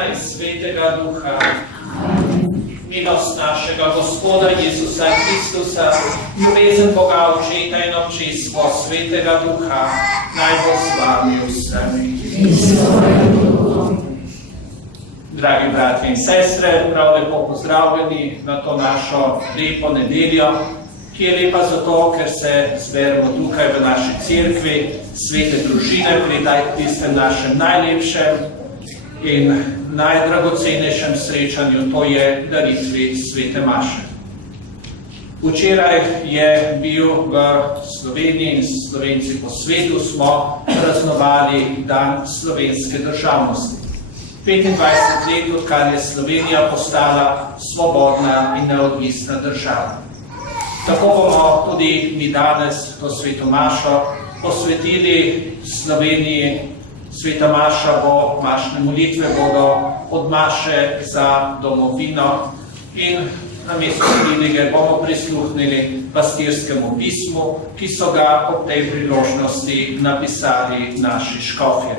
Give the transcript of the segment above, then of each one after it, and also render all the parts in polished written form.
Sina in Svetega Duha. Milost našega Gospoda Jezusa Kristusa, ljubezen Boga Očeta in občestvo Svetega Duha, naj bo z vami vsemi. Dragi bratje in sestre, prav lepo pozdravljeni na to našo lepo nedeljo, ki je lepa zato, ker se zberemo tukaj v naši cerkvi, svete družine, pri tistem našem najlepšem in najdragocenejšem srečanju, to je daritvi svete maše. Včeraj je bil v Sloveniji in Slovenci po svetu smo praznovali dan slovenske državnosti. 25 let, odkar je Slovenija postala svobodna in neodvisna država. Tako bomo tudi mi danes to sveto mašo posvetili Sloveniji. Sveta maša bo, mašne molitve bodo od maše za domovino in namesto pridige bomo prisluhnili pastirskemu pismu, ki so ga ob tej priložnosti napisali naši škofje.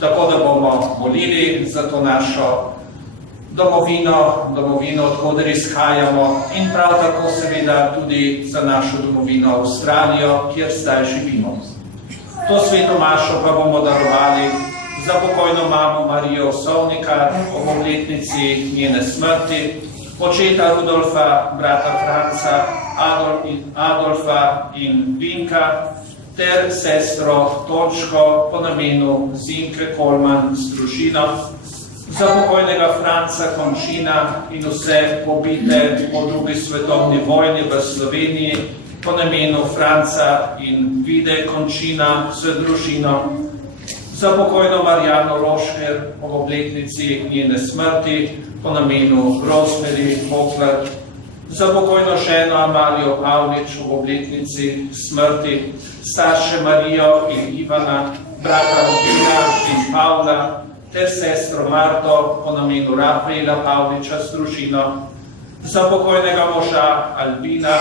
Tako da bomo molili za to našo domovino, odkoder izhajamo in prav tako seveda tudi za našo domovino Avstralijo, kjer zdaj živimo. To sveto mašo pa bomo darovali za pokojno mamo Marijo Osovnika ob obletnici njene smrti, očeta Rudolfa, brata Franca, Adolfa in Vinka, ter sestro Točko po namenu Zinke Kolman z družino, za pokojnega Franca Končina in vse pobite po drugi svetovni vojni v Sloveniji, po namenu Franca in Vide Končina z družino, za pokojno Marjano Rošker ob obletnici njene smrti, po namenu Rosemary Poklar, za pokojno ženo Amalijo Pavlič ob obletnici smrti, starše Marijo in Ivana, brata Robina in Pavla, ter sestro Marto po namenu Rafaela Pavliča z družino, za pokojnega moža Albina,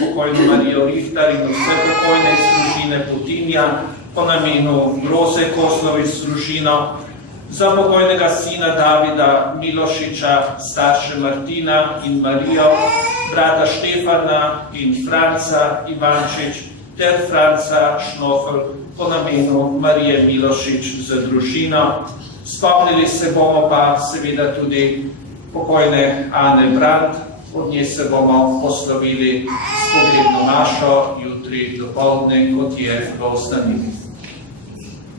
pokojno Marijo Rihtar in vse pokojne iz družine Putinja, po namenu Roze Kozlovič z družino, za pokojnega sina Davida Milošiča, starše Martina in Marijo, brata Štefana in Franca Ivančič, ter Franca Šnofel po namenu Marije Milošič z družino. Spomnili se bomo pa seveda tudi pokojne Ane Brandt, od nje se bomo poslovili s pogrebno mašo jutri dopoldne, kot je v oznanili.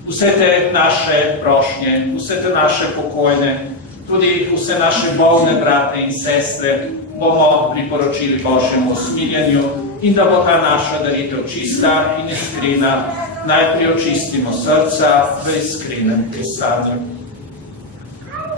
Vse te naše prošnje, vse te naše pokojne, tudi vse naše bolne brate in sestre bomo priporočili Božjemu usmiljenju in da bo ta naša daritev čista in iskrena, najprej očistimo srca v iskrenem pisanju.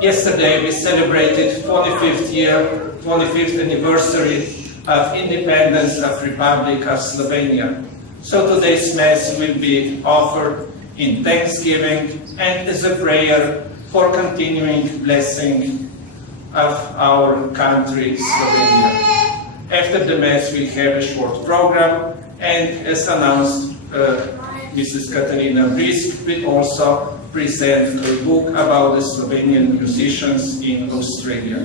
Yesterday we celebrated 25th anniversary of independence of Republic of Slovenia. So today's Mass will be offered in thanksgiving and as a prayer for continuing blessing of our country, Slovenia. After the Mass we'll have a short program and as announced, Mrs. Katarina Vrisk will also present a book about the Slovenian musicians in Australia.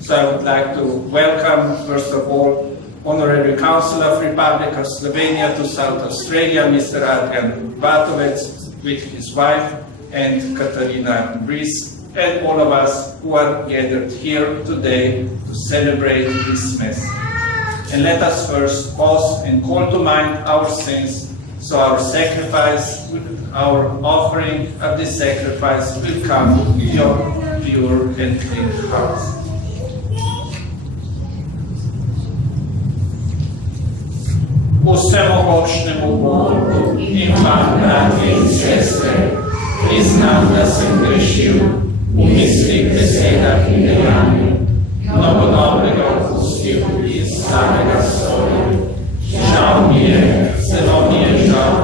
So I would like to welcome, first of all, Honorary Consul of Republic of Slovenia to South Australia, Mr. Adrian Vatovec, with his wife, and Katarina Vrisk, and all of us who are gathered here today to celebrate this Mass. And let us first pause and call to mind our sins, so our sacrifice, our offering of this sacrifice will come with your pure and clean hearts. Vsemogočnemu Bogu in vam, bratje in sestre, priznam, da sem grešil v mislih, besedah in dejanju, mnogo dobrega opustil in samega storil. Žal mi je, zelo mi je žal,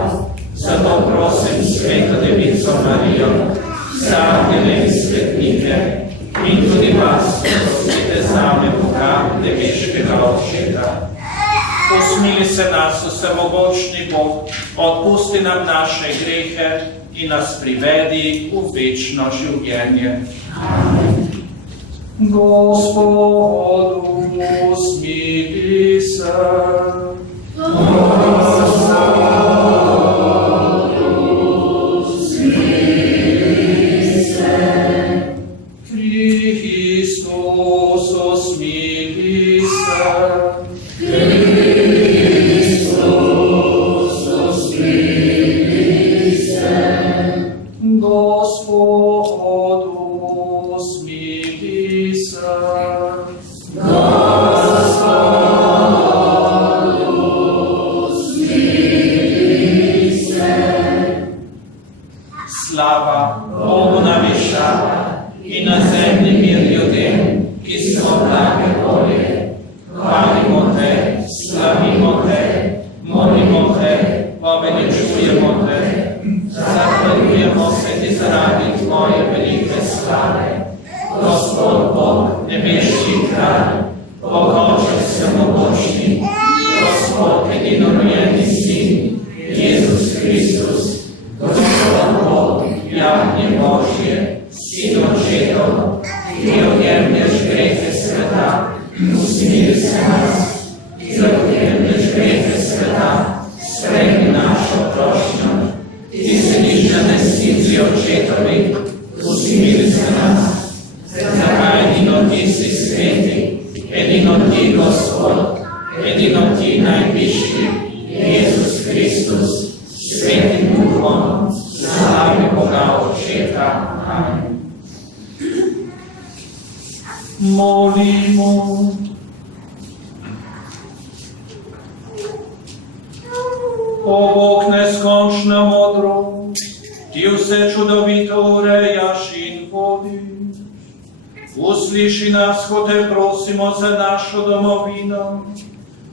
zato prosim Sveto Devico Marijo, za angele in svetnike in tudi vas, prosite zame Boga, nebeškega Očeta. Usmili se nas, vsemogočni Bog, odpusti nam naše grehe, in nas privedi v večno življenje. Gospodu, smili se.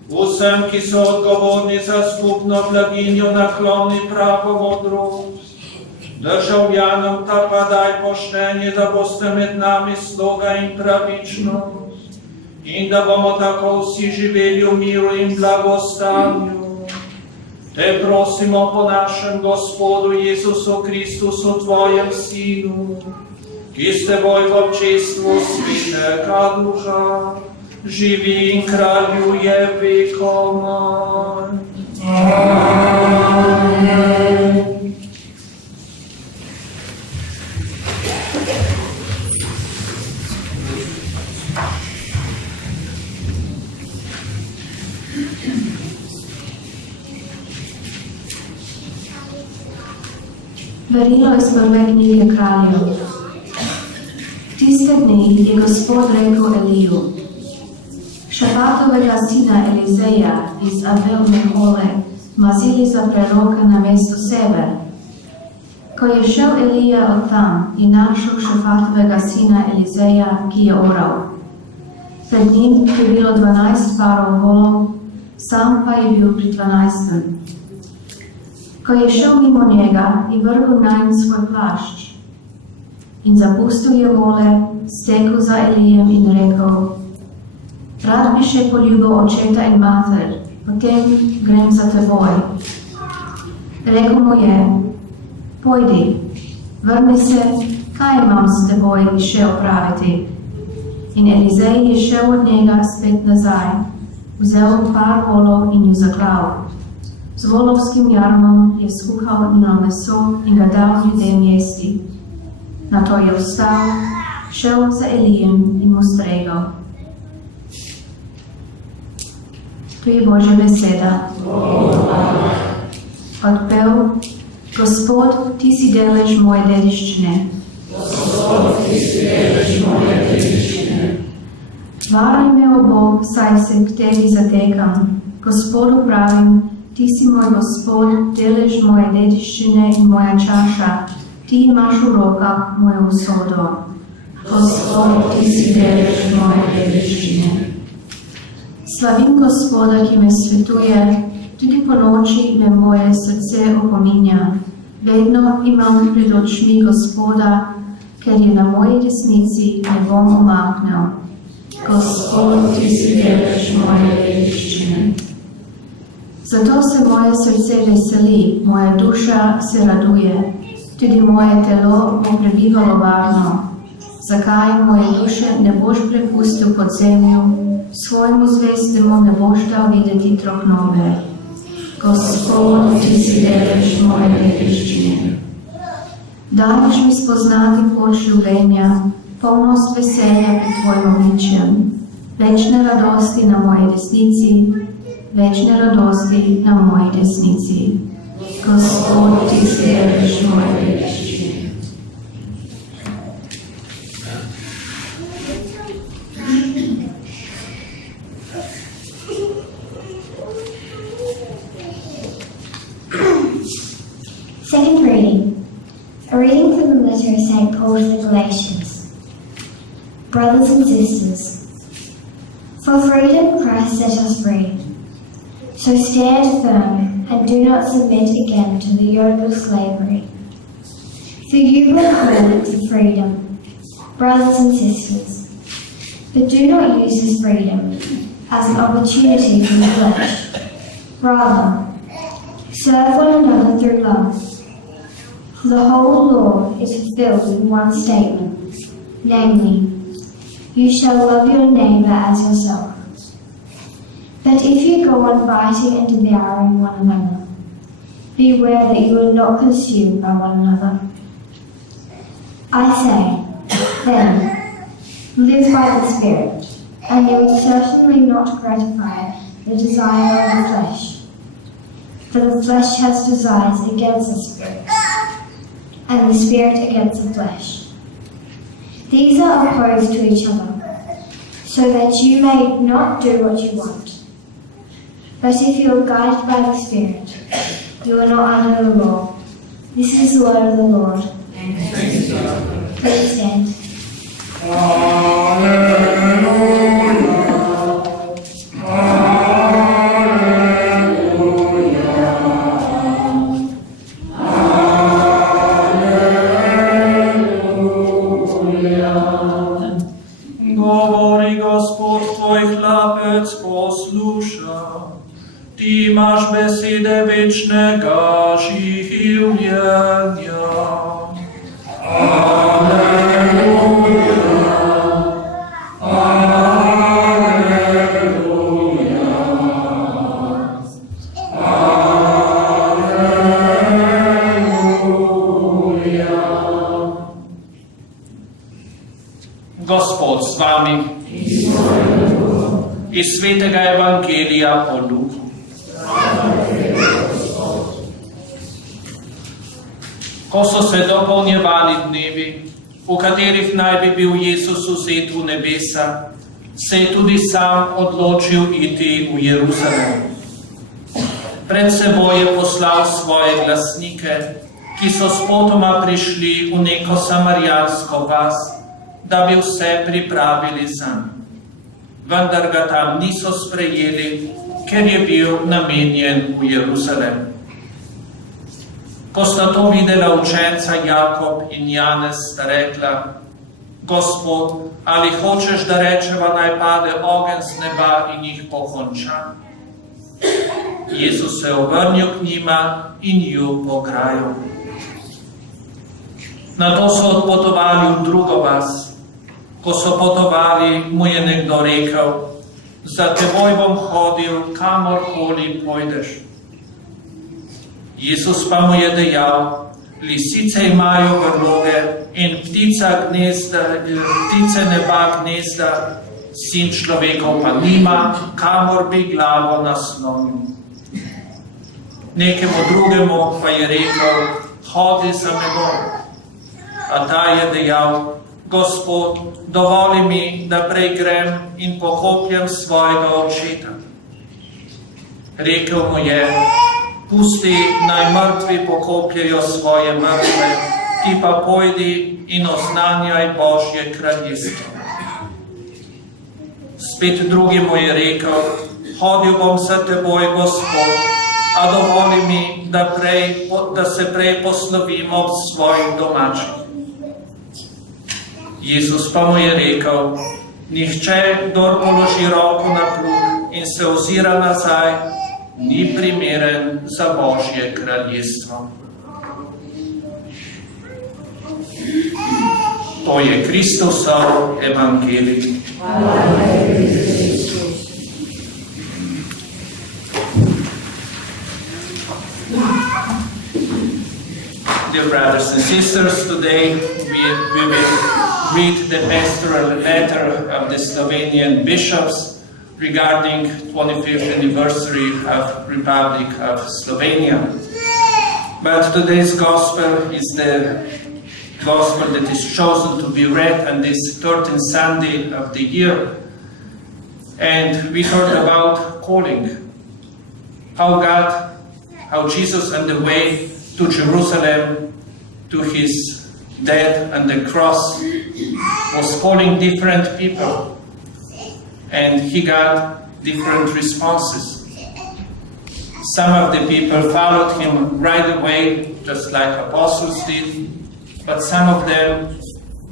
Vsem, ki so odgovorni za skupno blaginjo, nakloni pravo modrost. Državljanom ta pa daj poštenje, da boste med nami sloga in pravičnost in da bomo tako vsi živeli v miru in blagostanju. Te prosimo po našem Gospodu Jezusu Kristusu, tvojem Sinu, ki s teboj v občestvu Svetega Duha živi in kraljuje vekomaj. Amen. Verilo iz prve knjige Kraljev. Tiste dni je Gospod rekel Eliju, Šafatovega sina Elizeja iz Abelne hole mazili za preroka na mesto sebe. Ko je šel Elija od tam, je našel Šafatovega sina Elizeja, ki je oral. Pred njim je bilo 12 parov volov, sam pa je bil pri 12. Ko je šel mimo njega, je vrgel nanj svoj plašč in zapustil je vole, stekel za Elijem in rekel, rad bi še poljubil očeta in mater, potem grem za teboj. Rekel mu je, pojdi, vrni se, kaj imam s teboj še opraviti. In Elizej je šel od njega spet nazaj, vzel par volov in ju zaklal. Z volovskim jarmom je skuhal njeno meso in ga dal ljudem jesti. Nato je vstal, šel za Elijem in mu stregel. Tu je Božja beseda. Odpev, Gospod, ti si delež moje dediščine. Gospod, ti si delež moje dediščine. Varaj me, o Bog, saj se k tebi zatekam. Gospodu pravim, ti si moj Gospod, delež moje dediščine in moja čaša. Ti imaš v rokah mojo usodo. Gospod, ti si delež moje dediščine. Slavim Gospoda, ki me svetuje, tudi po noči me moje srce opominja. Vedno imam pred očmi Gospoda, ker je na moji desnici, ne bom umaknil. Gospod, ti si delež moje dediščine. Zato se moje srce veseli, moja duša se raduje. Tudi moje telo bo prebivalo varno. Zakaj moje duše ne boš prepustil pod zemlju, svojemu zvestemu ne boš dal videti troknobe. Gospod, ti si delež moje dediščine. Daješ mi spoznati pot življenja, polnost veselja pred tvojim obličjem, večne radosti na moji desnici, večne radosti na moji desnici. Gospod, ti si delež moje dediščine. Second reading. A reading from the letter of St. Paul to the Galatians. Brothers and sisters, for freedom Christ set us free. So stand firm and do not submit again to the yoke of slavery. For you were called to freedom, brothers and sisters, but do not use this freedom as an opportunity for the flesh. Rather, serve one another through love. For the whole law is fulfilled in one statement, namely, you shall love your neighbour as yourself. But if you go on biting and devouring one another, beware that you are not consumed by one another. I say, then, live by the Spirit, and you will certainly not gratify the desire of the flesh. For the flesh has desires against the Spirit, and the Spirit against the flesh. These are opposed to each other, so that you may not do what you want. But if you are guided by the Spirit, you are not under the law. This is the word of the Lord. Please stand. Ti imaš besede večnega življenja. Aleluja, aleluja, aleluja. Gospod s vami iz svetega evangelija po Luku. Ko so se dopolnjevali dnevi, v katerih naj bi bil Jezus vzet v nebesa, se je tudi sam odločil iti v Jeruzalem. Pred seboj je poslal svoje glasnike, ki so spotoma prišli v neko samarijansko vas, da bi vse pripravili zanj. Vendar ga tam niso sprejeli, ker je bil namenjen v Jeruzalem. Ko sta to videla učenca Jakob in Janez, sta rekla: Gospod, ali hočeš, da rečeva, naj pade ogenj z neba in jih pokonča? Jezus se je obrnil k njima in ju pograjal. Nato so odpotovali v drugo vas. Ko so potovali, mu je nekdo rekel: za teboj bom hodil, kamorkoli pojdeš. Jezus pa mu je dejal: lisice imajo brloge in ptice neba gnezda, sin človekov pa nima, kamor bi glavo naslonil. Nekemu drugemu pa je rekel: hodi za menoj. A ta je dejal: Gospod, dovoli mi, da prej grem in pokopljem svojega očeta. Rekel mu je: pusti, naj mrtvi pokopljajo svoje mrtve, ti pa pojdi in oznanjaj Božje kraljestvo. Spet drugi mu je rekel: hodil bom za teboj, Gospod, a dovoli mi, da se prej poslovim ob svojih domačih. Jezus pa mu je rekel: nihče, kdor položi roko na plug in se ozira nazaj, ni primeren za Božje kraljestvo. To je Kristusov evangelij. Dear brothers and sisters, today we will read the pastoral letter of the Slovenian bishops regarding 25th anniversary of Republic of Slovenia. But today's gospel is the gospel that is chosen to be read on this 13th Sunday of the year. And we heard about calling, how Jesus on the way to Jerusalem, to his death on the cross, was calling different people, and he got different responses. Some of the people followed him right away, just like apostles did, but some of them,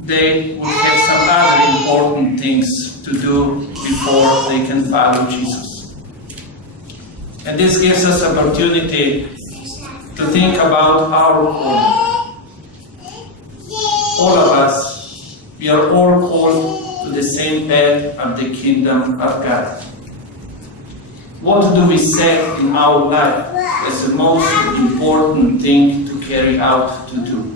they would have some other important things to do before they can follow Jesus. And this gives us opportunity to think about our calling. All of us, we are all called to the same path of the kingdom of God. What do we set in our life as the most important thing to carry out to do?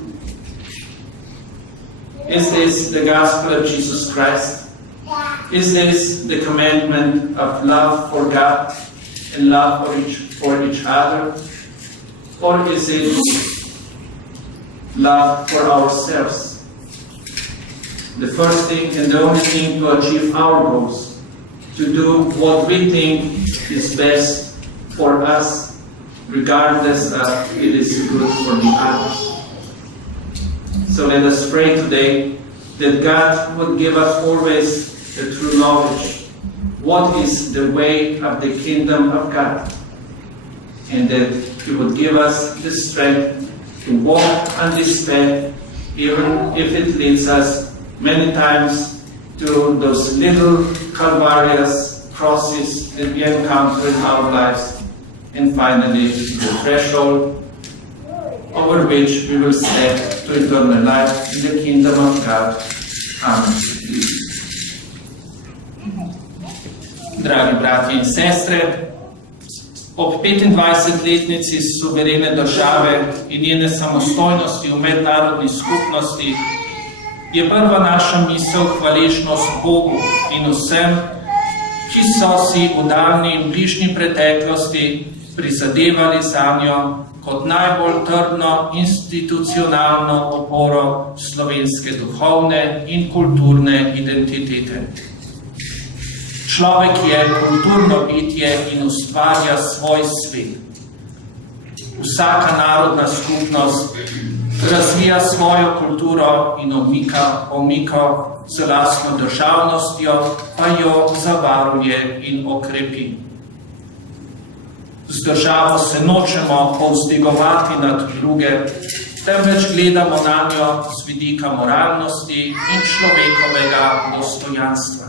Is this the gospel of Jesus Christ? Is this the commandment of love for God and love for each other? Or is it love for ourselves? The first thing and the only thing to achieve our goals, to do what we think is best for us, regardless of it is good for the others. So let us pray today that God would give us always the true knowledge. What is the way of the kingdom of God? And that He would give us the strength to walk on this path, even if it leads us many times to those little calvarious crosses that we encounter in our lives, and finally the threshold over which we will step to eternal life in the kingdom of God. Amen. Dragi bratje in sestre, ob 25-letnici suverene države in njene samostojnosti v mednarodni skupnosti je prva naša misel hvaležnost Bogu in vsem, ki so si v daljni in bližnji preteklosti prizadevali zanjo kot najbolj trdno institucionalno oporo slovenske duhovne in kulturne identitete. Človek je kulturno bitje in ustvarja svoj svet. Vsaka narodna skupnost razvija svojo kulturo in omika z lastno državnostjo, pa jo zavaruje in okrepi. Z državo se nočemo povzdigovati nad druge, temveč gledamo na njo z vidika moralnosti in človekovega dostojanstva.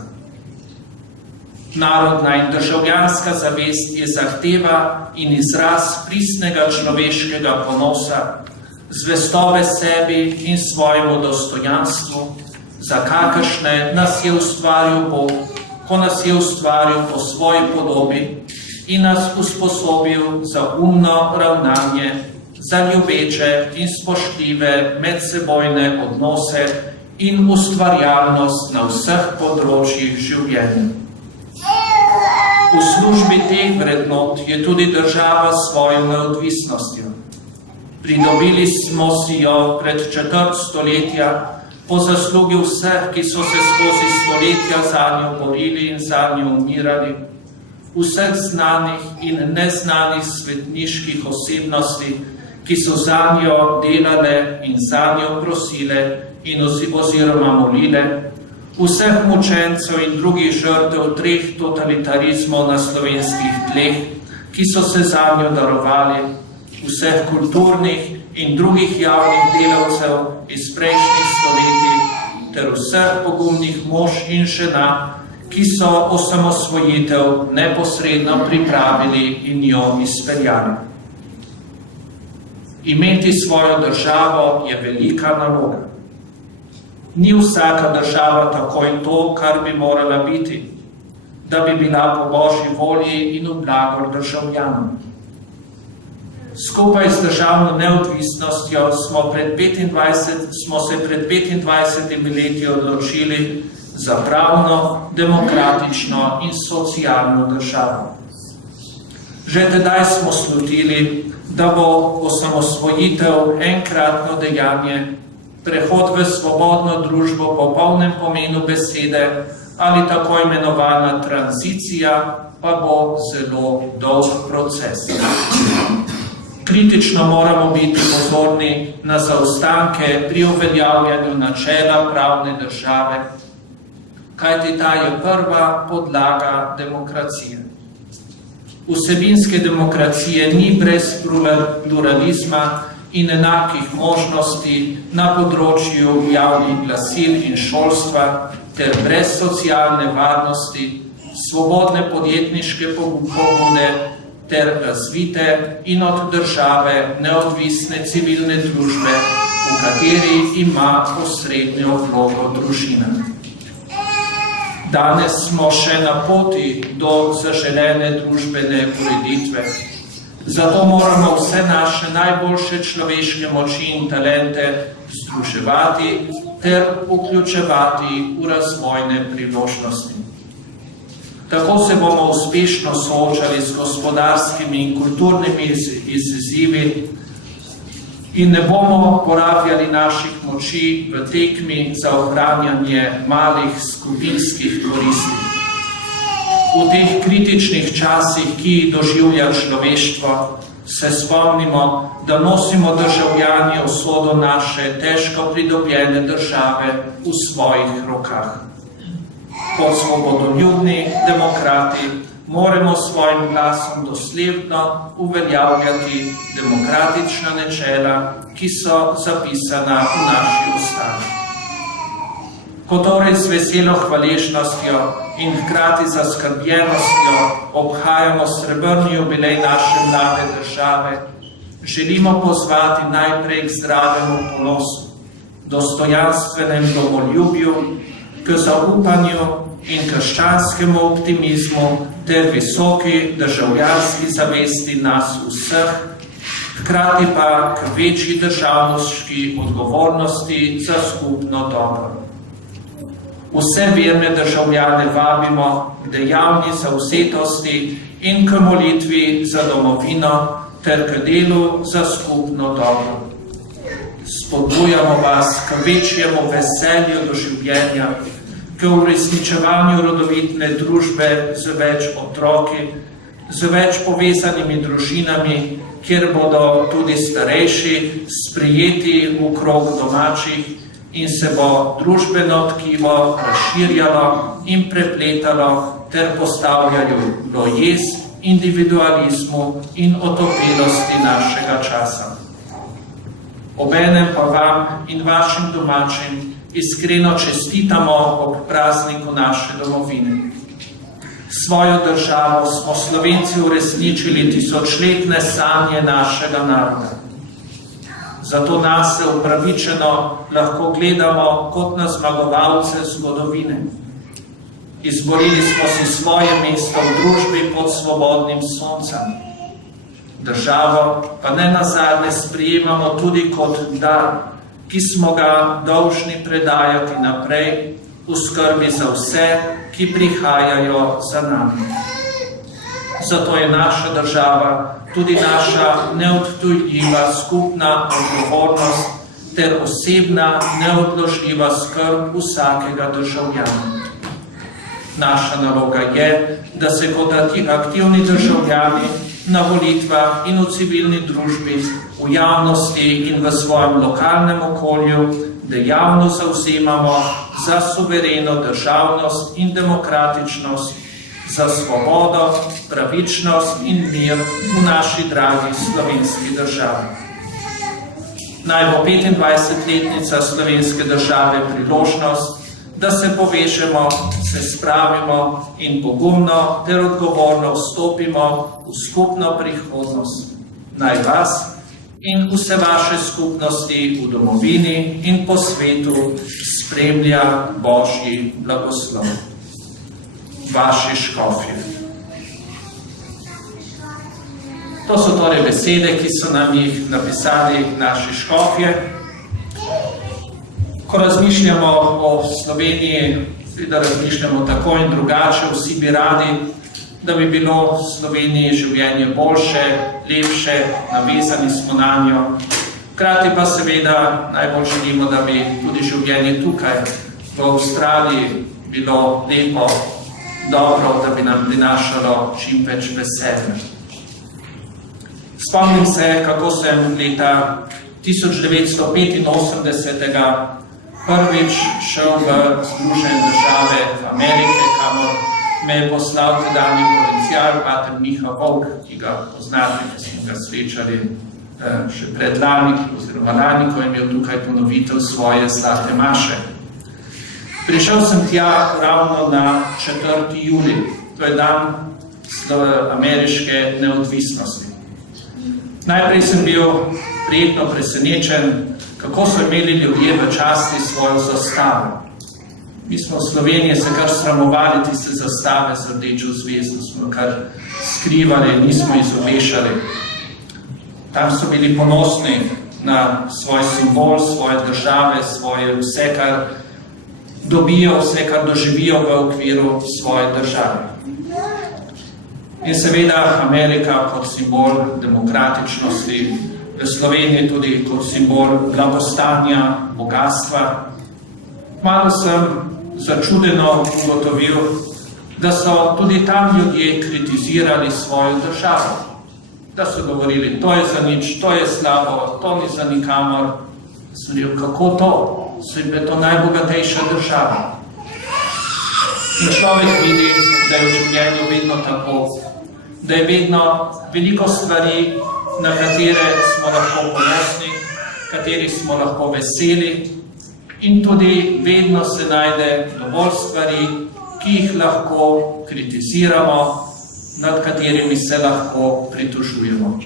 Narodna in državljanska zavest je zahteva in izraz pristnega človeškega ponosa, zvestobe sebi in svojemu dostojanstvu, za kakršne nas je ustvaril Bog, ko nas je ustvaril po svoji podobi in nas usposobil za umno ravnanje, za ljubeče in spoštljive medsebojne odnose in ustvarjalnost na vseh področjih življenja. V službi teh vrednot je tudi država s svojo neodvisnostjo. Pridobili smo si jo pred četrt stoletja po zaslugi vseh, ki so se skozi stoletja zanjo borili in zanjo umirali, vseh znanih in neznanih svetniških osebnosti, ki so zanjo delale in zanjo prosile in oziroma molile, vseh mučencev in drugih žrtev treh totalitarizmov na slovenskih tleh, ki so se zanjo darovali, vseh kulturnih in drugih javnih delavcev iz prejšnjih stoletij ter vseh pogumnih mož in žena, ki so osamosvojitev neposredno pripravili in jo izpeljali. Imeti svojo državo je velika naloga. Ni vsaka država takoj to, kar bi morala biti, da bi bila po Božji volji in v blagor državljanom. Skupaj z državno neodvisnostjo smo se pred 25 leti odločili za pravno, demokratično in socialno državo. Že tedaj smo slutili, da bo osamosvojitev enkratno dejanje, prehod v svobodno družbo po polnem pomenu besede ali tako imenovana tranzicija pa bo zelo dolg proces. Kritično moramo biti pozorni na zaostanke pri uveljavljanju načela pravne države, kajti ta je prva podlaga demokracije. Vsebinske demokracije ni brez pluralizma in enakih možnosti na področju javnih glasil in šolstva ter brez socialne varnosti, svobodne podjetniške pobude ter razvite in od države neodvisne civilne družbe, v kateri ima osrednjo vlogo družina. Danes smo še na poti do zaželene družbene ureditve. Zato moramo vse naše najboljše človeške moči in talente združevati ter vključevati v razvojne priložnosti. Tako se bomo uspešno soočali z gospodarskimi in kulturnimi izzivi in ne bomo porabljali naših moči v tekmi za ohranjanje malih skupinskih koristi. V teh kritičnih časih, ki jih doživlja človeštvo, se spomnimo, da nosimo državljani usodo naše težko pridobljene države v svojih rokah. Kot svobodoljubni demokrati moramo svojim glasom dosledno uveljavljati demokratična načela, ki so zapisana v naši ustavi. Ko torej z veselo hvaležnostjo in hkrati zaskrbljenostjo obhajamo srebrni jubilej naše mlade države, želimo pozvati najprej k zdravemu ponosu, dostojanstvenem domoljubju, k zaupanju in krščanskemu optimizmu ter visoki državljanski zavesti nas vseh, hkrati pa k večji državniški odgovornosti za skupno dobro. Vse verne državljane vabimo k dejavni zavzetosti in k molitvi za domovino ter k delu za skupno dobro. Spodbujamo vas k večjemu veselju do življenja, k uresničevanju rodovitne družbe z več otroki, z več povezanimi družinami, kjer bodo tudi starejši sprijeti v krog domačih in se bo družbeno tkivo razširjalo in prepletalo ter postavljalo jez individualizmu in otopelosti našega časa. Obenem pa vam in vašim domačim iskreno čestitamo ob prazniku naše domovine. Svojo državo smo Slovenci uresničili tisočletne sanje našega naroda. Zato nas se upravičeno lahko gledamo kot na zmagovalce zgodovine. Izborili smo si svoje mesto v družbi pod svobodnim soncem. Državo pa ne nazadnje sprejemamo tudi kot dar, ki smo ga dolžni predajati naprej v skrbi za vse, ki prihajajo za nami. Zato je naša država tudi naša neodtujljiva skupna odgovornost ter osebna neodložljiva skrb vsakega državljana. Naša naloga je, da se kot aktivni državljani na volitvah in v civilni družbi, v javnosti in v svojem lokalnem okolju dejavno zavzemamo za suvereno državnost in demokratičnost, za svobodo, pravičnost in mir v naši dragi slovenski državi. Naj bo 25-letnica slovenske države priložnost, da se povežemo, se spravimo in pogumno ter odgovorno vstopimo v skupno prihodnost. Naj vas in vse vaše skupnosti v domovini in po svetu spremlja Božji blagoslov. Vaši škofje. To so torej besede, ki so nam jih napisali naši škofje. Ko razmišljamo o Sloveniji, da razmišljamo tako in drugače, vsi bi radi, da bi bilo v Sloveniji življenje boljše, lepše, navezani smo na njo. Hkrati pa seveda najbolj želimo, da bi tudi življenje tukaj v Avstraliji bilo lepo, dobro, da bi nam prinašalo čim več veselja. Spomnim se, kako sem leta 1985 prvič šel v Združene države Amerike, kamor me je poslal tedanji provincial, pater Miha Volk, ki ga poznate, ki smo ga srečali še pred lani, oziroma lani, ko je imel tukaj ponovitev svoje zlate maše. Prišel sem tja ravno na 4. julij, to je dan ameriške neodvisnosti. Najprej sem bil prijetno presenečen, kako so imeli ljudje v časti svojo zastavo. Mi smo v Sloveniji se kar sramovali tiste zastave z rdečo zvezdo, smo kar skrivali, nismo izobešali. Tam so bili ponosni na svoj simbol, svoje države, svoje vse, kar dobijo, vse, kar doživijo v okviru svoje države. In seveda Amerika kot simbol demokratičnosti, v Sloveniji tudi kot simbol blagostanja, bogatstva. Malo sem začudeno ugotovil, da so tudi tam ljudje kritizirali svojo državo. Da so govorili, to je za nič, to je slabo, to ni za nikamor. Sem rekel, kako to? Saj je to najbogatejša država. In človek vidi, da je v življenju vedno tako, da je vedno veliko stvari, na katere smo lahko ponosni, katerih smo lahko veseli, in tudi vedno se najde dovolj stvari, ki jih lahko kritiziramo, nad katerimi se lahko pritožujemo.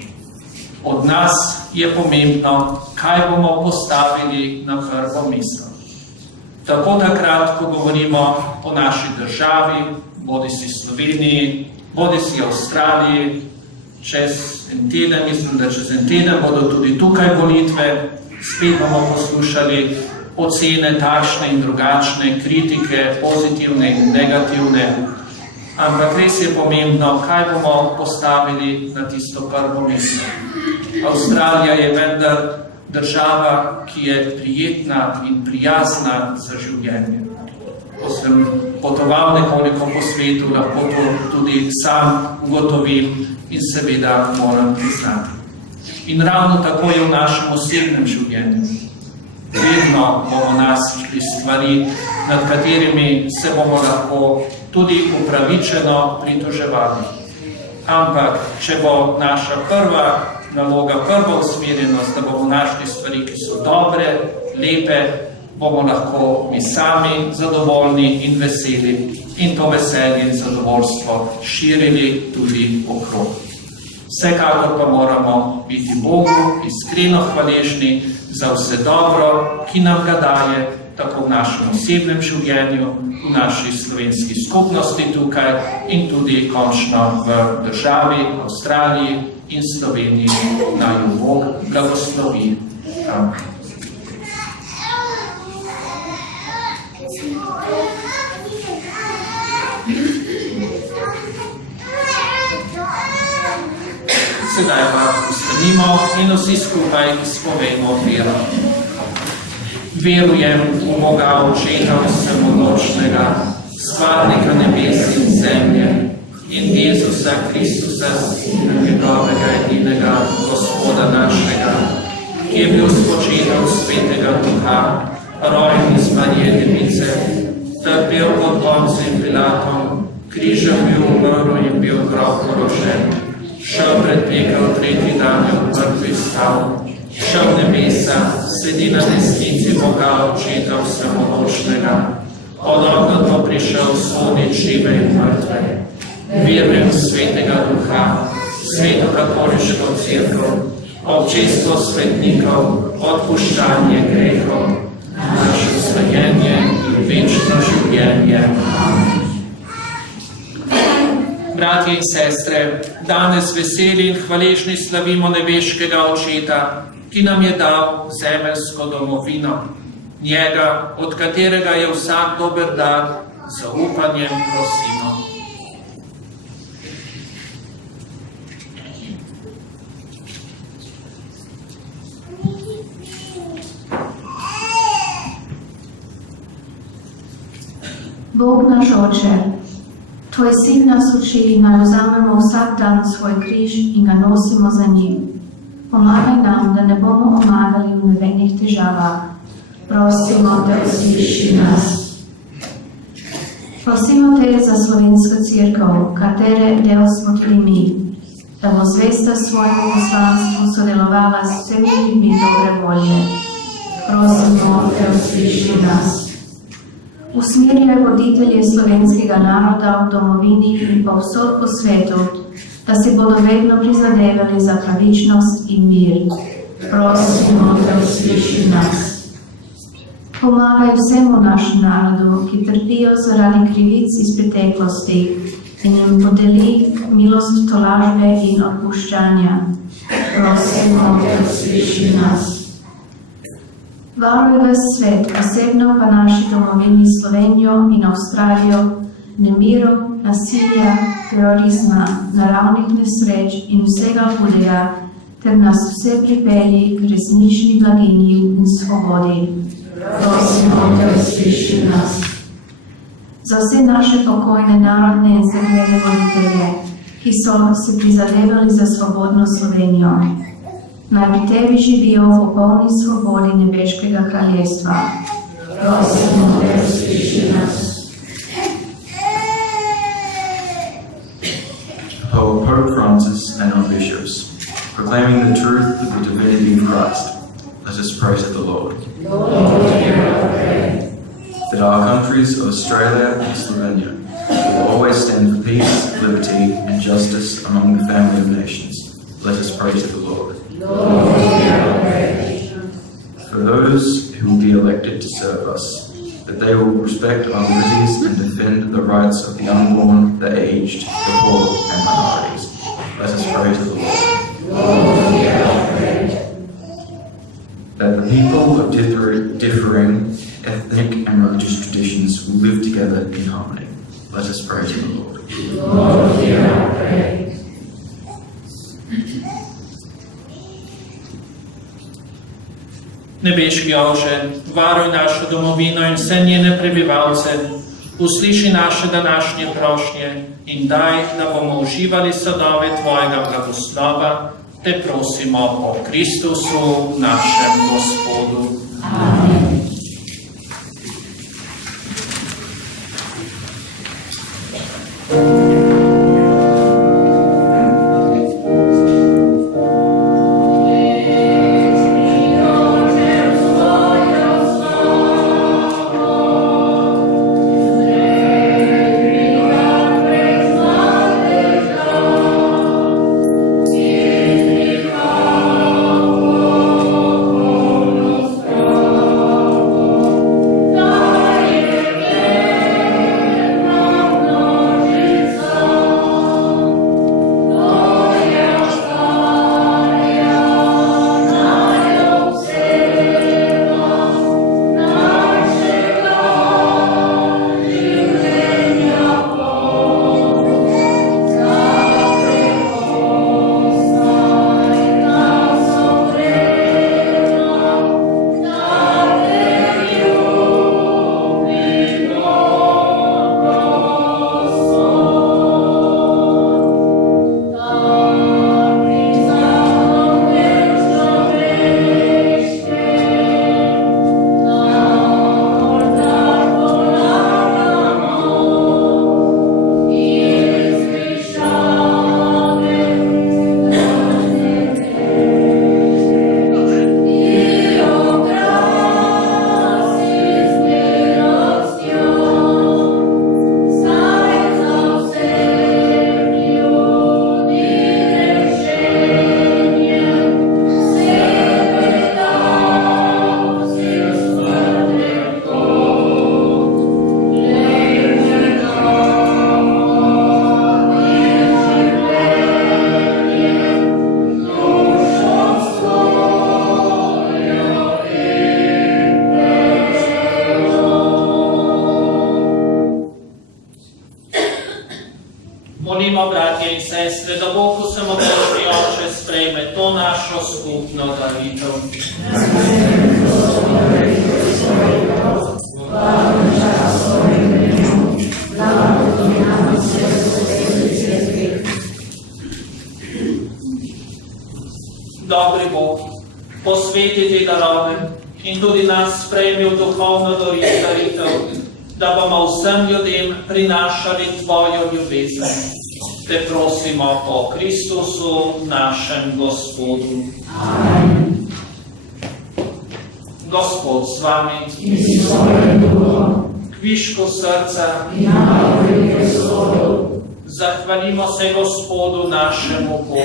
Od nas je pomembno, kaj bomo postavili na prvo mesto. Tako takrat, ko govorimo o naši državi, bodisi Sloveniji, bodisi Avstraliji, čez en teden, mislim, da čez en teden bodo tudi tukaj volitve, spet bomo poslušali ocene takšne in drugačne, kritike, pozitivne in negativne. Ampak res je pomembno, kaj bomo postavili na tisto prvo mesto. Avstralija je vendar država, ki je prijetna in prijazna za življenje. Ko sem potoval nekoliko po svetu, lahko to tudi sam ugotovim in seveda moram priznati. In ravno tako je v našem osebnem življenju. Vedno bomo našli stvari, nad katerimi se bomo lahko tudi upravičeno pritoževali. Ampak, če bo naša prva naloga, prva usmerjenost, da bomo našli stvari, ki so dobre, lepe, bomo lahko mi sami zadovoljni in veseli in to veselje in zadovoljstvo širili tudi okrog. Vsekakor pa moramo biti Bogu iskreno hvaležni za vse dobro, ki nam ga daje, tako v našem osebnem življenju, v naši slovenski skupnosti tukaj in tudi končno v državi, Avstraliji in Sloveniji, naj jo Bog blagoslovi. Amen. Sedaj pa ustanimo in vsi skupaj izpovemo vero. Verujem v Boga Očeta Vsemogočnega, Stvarnika nebes in zemlje, in Jezusa Kristusa, njegovega edinega Gospoda našega, ki je bil spočet od Svetega Duha, rojen iz Marije Device, trpel pod Poncijem Pilatom, križem bil umrl in bil v grob položen, šel pred pekel, tretji dan je v mrtvi stal, šel v nebesa, sedi na desnici Boga Očeta Vsemogočnega, od ognja prišel sodit žive in mrtve. Verujem v Svetega Duha, Sveto katoliško cerkev, občestvo svetnikov, odpuščanje grehov, naše stajenje in večno življenje. Bratje in sestre, danes veseli in hvaležni slavimo nebeškega Očeta, ki nam je dal zemeljsko domovino, njega, od katerega je vsak dober dar, z upanjem prosimo. Bog naš Oče, Tvoj sin nas uči, naj vzamemo vsak dan svoj križ in ga nosimo za njim. Pomagaj nam, da ne bomo omagali v nobenih težavah. Prosimo te, usliši nas. Prosimo te za slovensko cerkev, katere del smo tudi mi, da bo zvesta svojemu poslanstvu sodelovala s vsemi ljudmi dobre volje. Prosimo te, usliši nas. Usmerjaj voditelje slovenskega naroda v domovini in povsod po svetu, da se bodo vedno prizadevali za pravičnost in mir. Prosimo te, usliši nas. Pomagaj vsemu našemu narodu, ki trpijo zaradi krivic iz preteklosti, in jim podeli milost tolažbe in odpuščanja. Prosimo te, usliši nas. Varuj ves svet, posebno pa naši domovini Slovenijo in Avstralijo, nemirov, nasilja, terorizma, naravnih nesreč in vsega hudega, ter nas vse pripelji k resnični blaginji in svobodi. Prosimo te, usliši nas. Za vse naše pokojne narodne in cerkvene voditelje, ki so se prizadevali za svobodno Slovenijo, naj pri tebi živijo v popolni svobodi nebeškega kraljestva. Prosimo te, usliši nas. Pope Francis and our bishops, proclaiming the truth of the divinity of Christ, let us pray to the Lord. Lord, hear our prayer. That our countries of Australia and Slovenia will always stand for peace, liberty and justice among the family of nations, let us pray to the Lord. Lord, hear our prayer. For those who will be elected to serve us, that they will respect our liberties and defend the rights of the unborn, the aged, the poor and minorities, let us pray to the Lord. Lord, hear our prayer. That the people of differing ethnic and religious traditions will live together in harmony, let us pray to the Lord. Lord, hear our prayer. Nebeški Oče, varuj našo domovino in vse njene prebivalce, usliši naše današnje prošnje in daj, da bomo uživali sadove Tvojega blagoslova, te prosimo po Kristusu, našem Gospodu. Amen. Oh Molimo, bratje in sestre, da Bog vsemogočni Oče sprejme to našo skupno daritev. Dobri Bog, posveti te darove in tudi nas sprejmi v duhovno daritev, da bomo vsem ljudem prinašali tvojo ljubezen. Te prosimo po Kristusu, našem Gospodu. Amen. Gospod z vami, kvišku srca, zahvalimo se Gospodu našemu Bogu.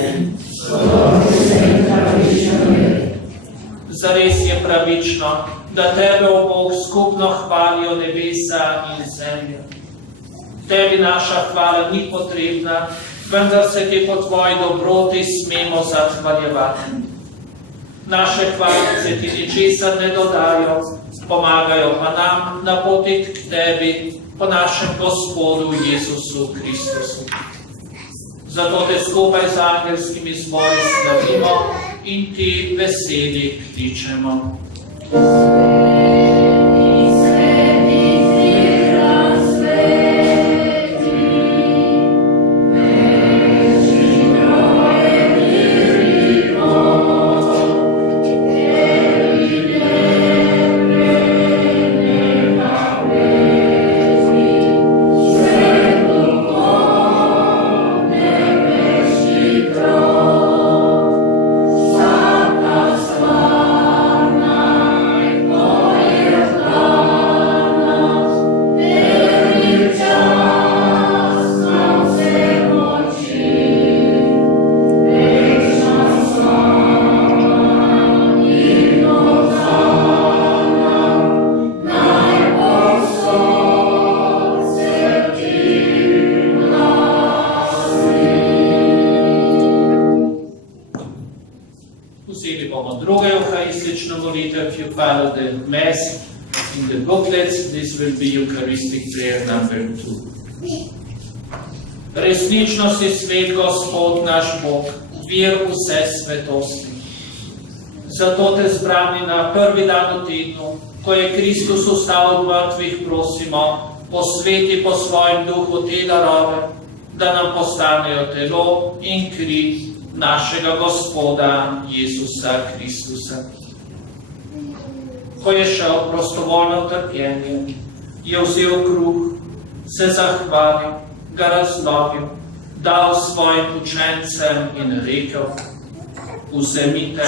Zares je pravično, da tebe, o Bog, skupno hvalijo nebesa in zemlja. Tebi naša hvala ni potrebna, vendar se ti po tvoji dobroti smemo zahvaljevati. Naše hvalice ti ničesar ne dodajo, pomagajo pa nam na poti k tebi po našem Gospodu Jezusu Kristusu. Zato te skupaj z angelskimi zbori slavimo in ti veseli kličemo. Resnično si svet, Gospod naš Bog, vir vse svetosti. Zato te zbrani na prvi dan v tednu, ko je Kristus vstal od mrtvih, prosimo, posveti po svojem duhu te darove, da nam postanejo telo in kri našega Gospoda Jezusa Kristusa. Ko je šel prostovoljno trpljenje, je vzel kruh, se zahvalil, ga razlomil, dal svojim učencem in rekel: vzemite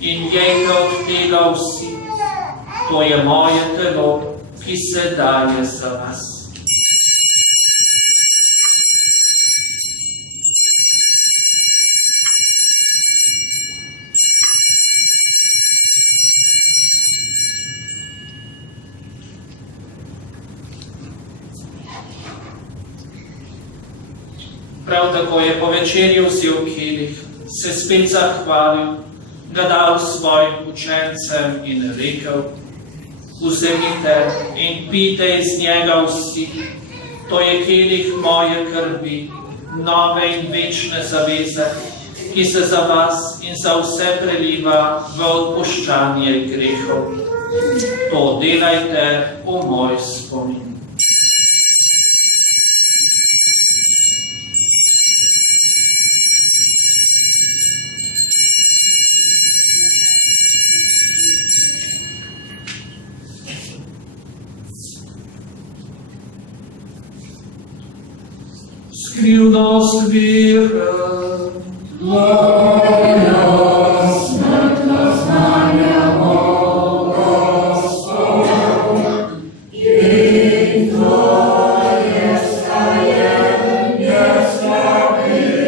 in jejte od tega vsi, to je moje telo, ki se daje za vas. Prav tako je po večerji vzel kelih, se spet zahvalil, ga dal svojim učencem in rekel: vzemite in pijte iz njega vsi, to je kelih moje krvi, nove in večne zaveze, ki se za vas in za vse preliva v odpuščanje grehov. To delajte v moj spomin. Skrivnost vire, smrtnost znanjamo, Gospod, in tvoje stajenje slavimo,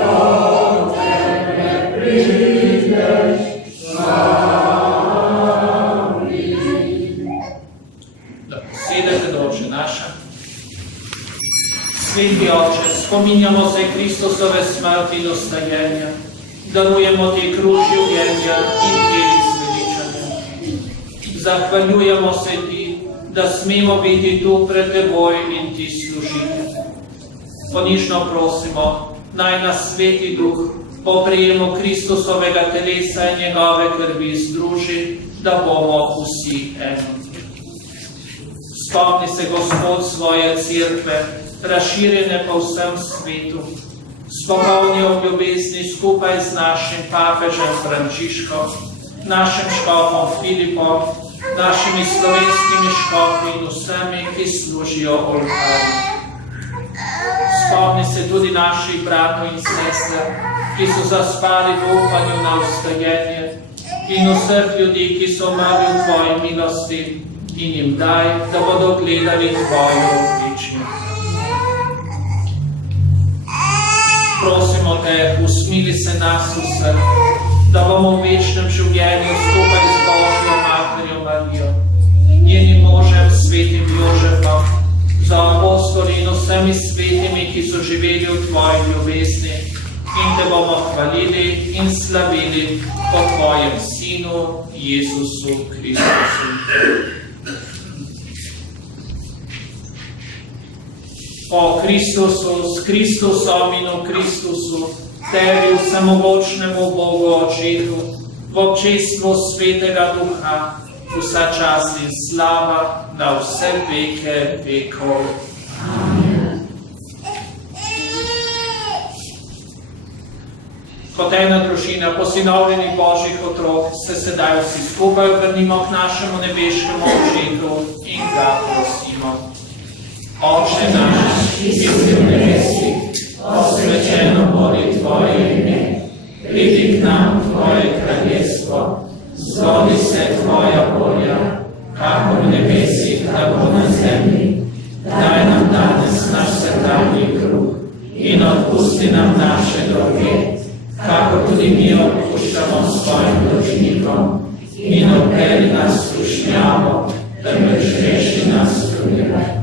do tebe prideš slavni. Da posedete do Oče naša. Sveti Oče, spominjamo se Kristusove smrti in vstajenja, darujemo ti kruh življenja in kelih zveličanja. Zahvaljujemo se ti, da smemo biti tu pred teboj in ti služiti. Ponižno prosimo, naj nas Sveti Duh po prijemu Kristusovega telesa in njegove krvi združi, da bomo vsi eno. Spomni se, Gospod, svoje cerkve, razširjene po vsem svetu. Spomni o ljubezni skupaj z našim papežem Frančiškom, našim škofom Filipom, našimi slovenskimi škofi in vsemi, ki služijo oltarju. Spomni se tudi naših bratov in sester, ki so zaspali v upanju na vstajenje, in vseh ljudi, ki so umrli v tvoji milosti, in jim daj, da bodo gledali tvojo odličje. Prosimo te, usmili se nas vseh, da bomo v večnem življenju skupaj z Božjo Materjo Marijo, njenim možem svetim Jožefom, za apostoli in vsemi svetimi, ki so živeli v tvoji ljubezni, in te bomo hvalili in slavili po tvojem Sinu, Jezusu Kristusu. O Kristusu, s Kristusom in v Kristusu, tebi vsemogočnemu Bogu Očetu, v občestvu Svetega Duha, vsa čast in slava na vse veke vekov. Amen. Kot ena družina posinovljenih Božjih otrok se sedaj vsi skupaj vrnimo k našemu nebeškemu Očetu in ga prosimo. Oče naš, ki si v nebesih, osvečeno bodi tvoje ime, pridi k nam tvoje kraljestvo, zgodi se tvoja volja, kakor v nebesih, tako na zemlji. Daj nam danes naš vsakdanji kruh in odpusti nam naše dolge, kakor tudi mi odpuščamo svojim dolžnikom, in ne vpelji nas v skušnjavo, temveč reši nas hudega.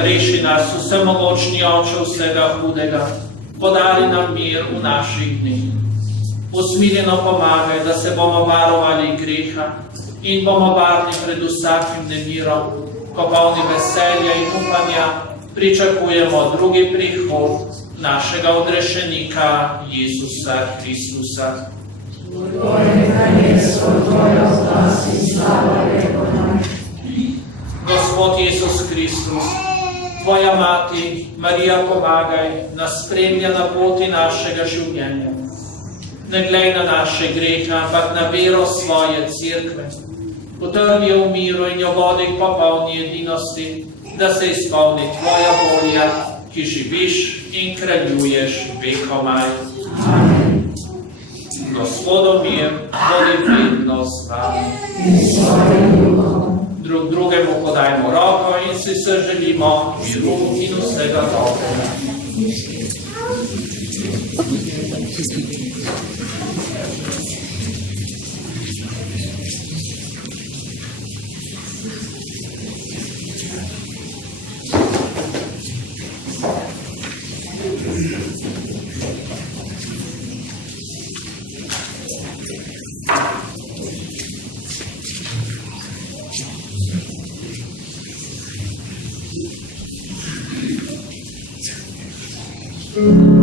Reši nas, vsemogočni Oče vsega hudega, podari nam mir v naših dneh. Usmiljeno pomagaj, da se bomo varovali greha in bomo varni pred vsakim nemirom, ko polni veselja in upanja pričakujemo drugi prihod našega odrešenika Jezusa Kristusa. Tvoje kraljestvo, tvoja oblast in slava veko nam. Gospod Jezus Kristus, tvoja mati, Marija, pomagaj, nas spremlja na poti našega življenja. Ne glej na naše grehe, ampak na vero svoje cerkve. Potrdi jo v miru in jo vodi k popolni edinosti, da se izpolni tvoja volja, ki živiš in kraljuješ vekomaj. Amen. Gospodov mir, bodi vedno z vami. In s svojim duhom. Drug drugemu podajmo roko in si se želimo miru in vsega dobrega. Yeah.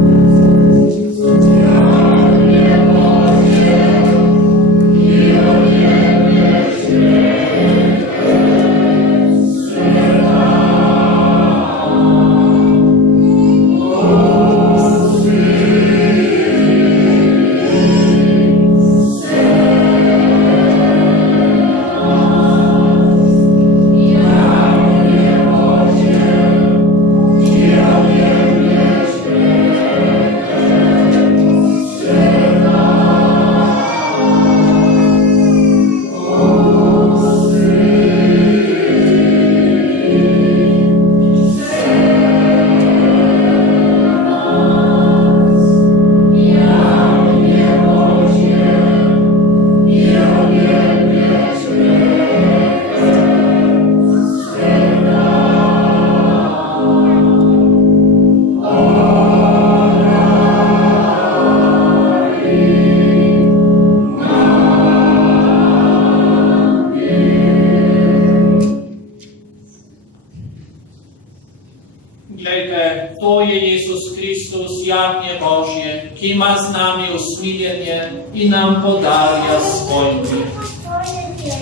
Glejte, to je Jezus Kristus, jagnje Božje, ki ima z nami usmiljenje in nam podarja svoj mir.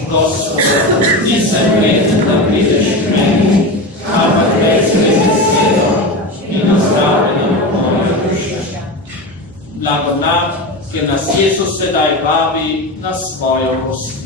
Gospod, nisem vreden, da prideš k meni, ampak reci mi besedo in ozdravi nam mojo dušo. Blago nam, ker nas Jezus sedaj vabi na svojo gostino.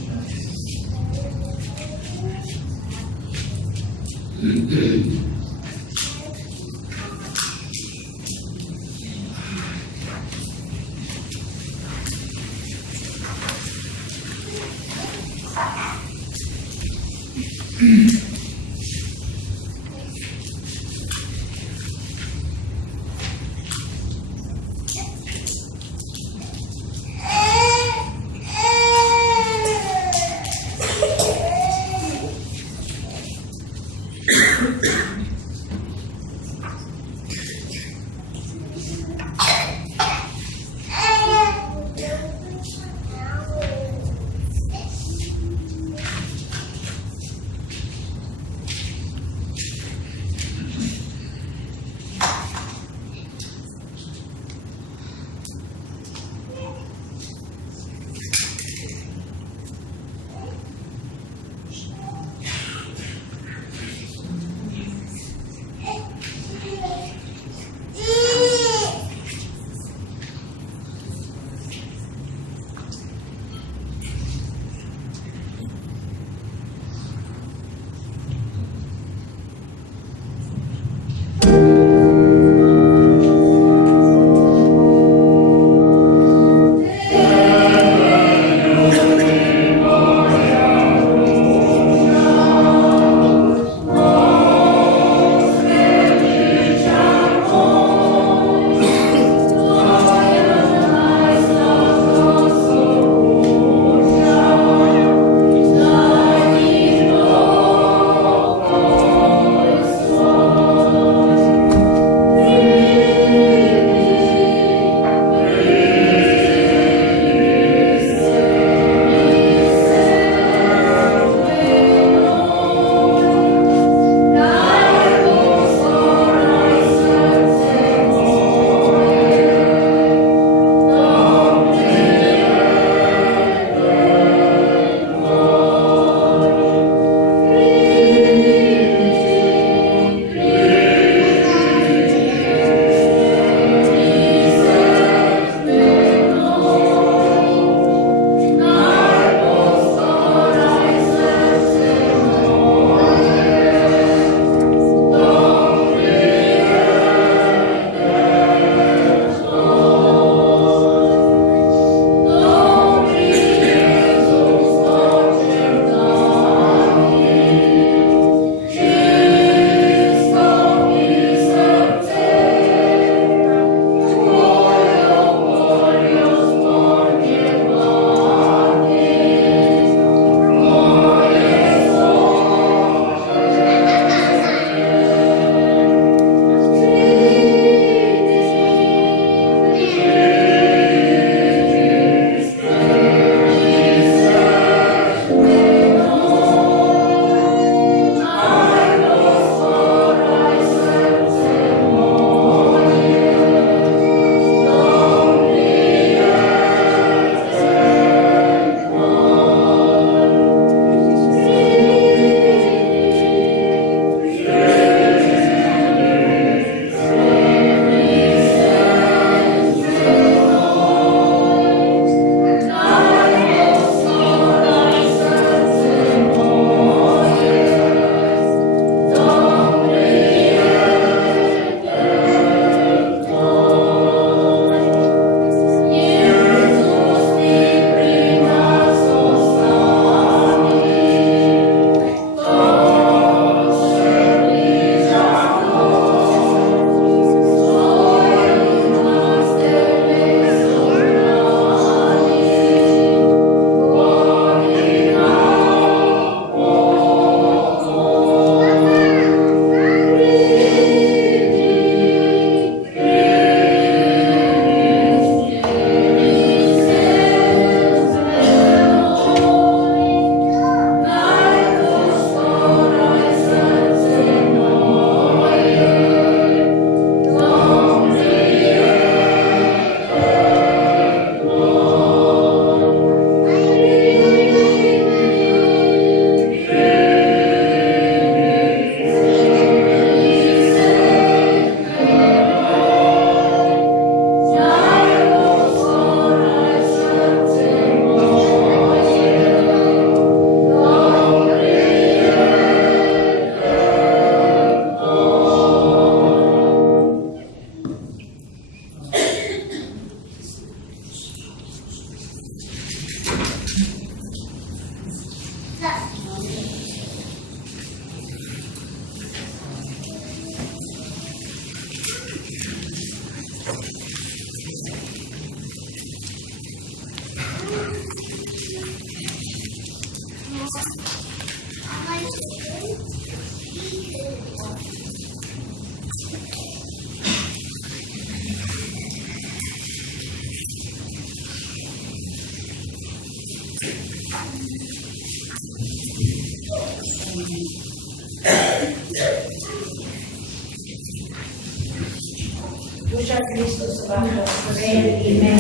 Duša Kristusova, blagosloveni ime,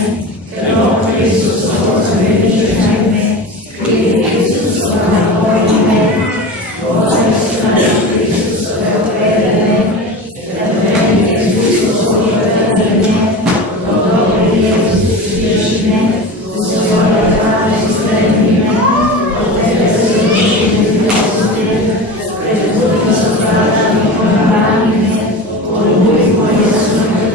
telo Kristusova, zveličena ime, krivi Kristusova, napoj ime, Bože, Sina Kristusove, uvedene, tebeni Kristusova, uvedene, podobni Jezus, višine, usvojene hrane, zrenine, odvede se višine, višine, predvodi so pravdani, ponaranine, poluj moje sunne,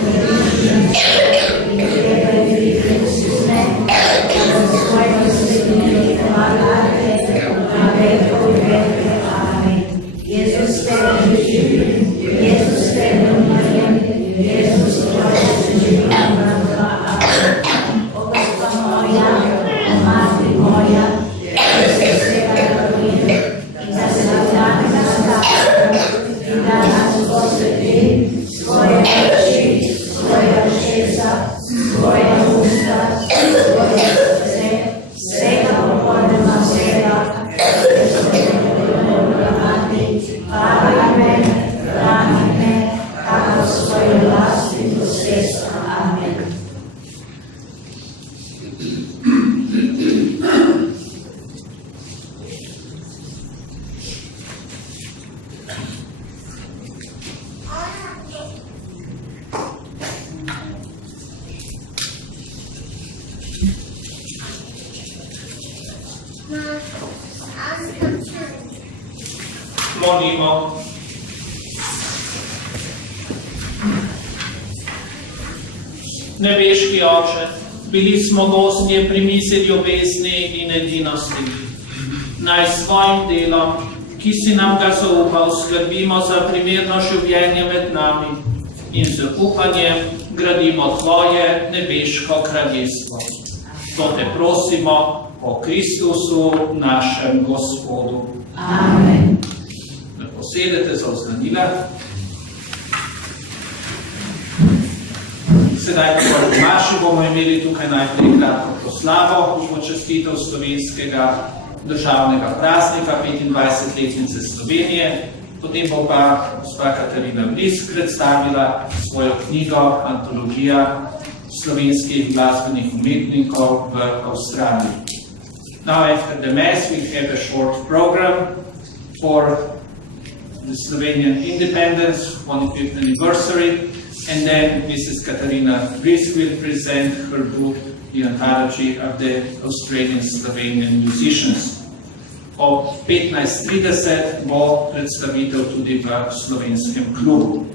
Molimo. Nebeški Oče, bili smo gostje pri mizi ljubezni in edinosti. Naj s svojim delom, ki si nam ga zaupal, skrbimo za primerno življenje med nami in z upanjem gradimo Tvoje nebeško kraljestvo. To te prosimo po Kristusu, našem Gospodu. Amen. Sedete za oznanila. Sedaj, ko v Maši bomo imeli tukaj najprej kratko proslavo počastitev slovenskega državnega praznika 25-letnice Slovenije, potem bo pa gospa Katarina Vrisk predstavila svojo knjigo Antologija slovenskih glasbenih umetnikov v Avstraliji. Now after the Mass we have a short program for the Slovenian independence, 150th anniversary, and then Mrs. Katarina Vrisk will present her book, The Anthology of the Australian Slovenian Musicians. Ob 15:30 bo predstavitev tudi v slovenskem klubu.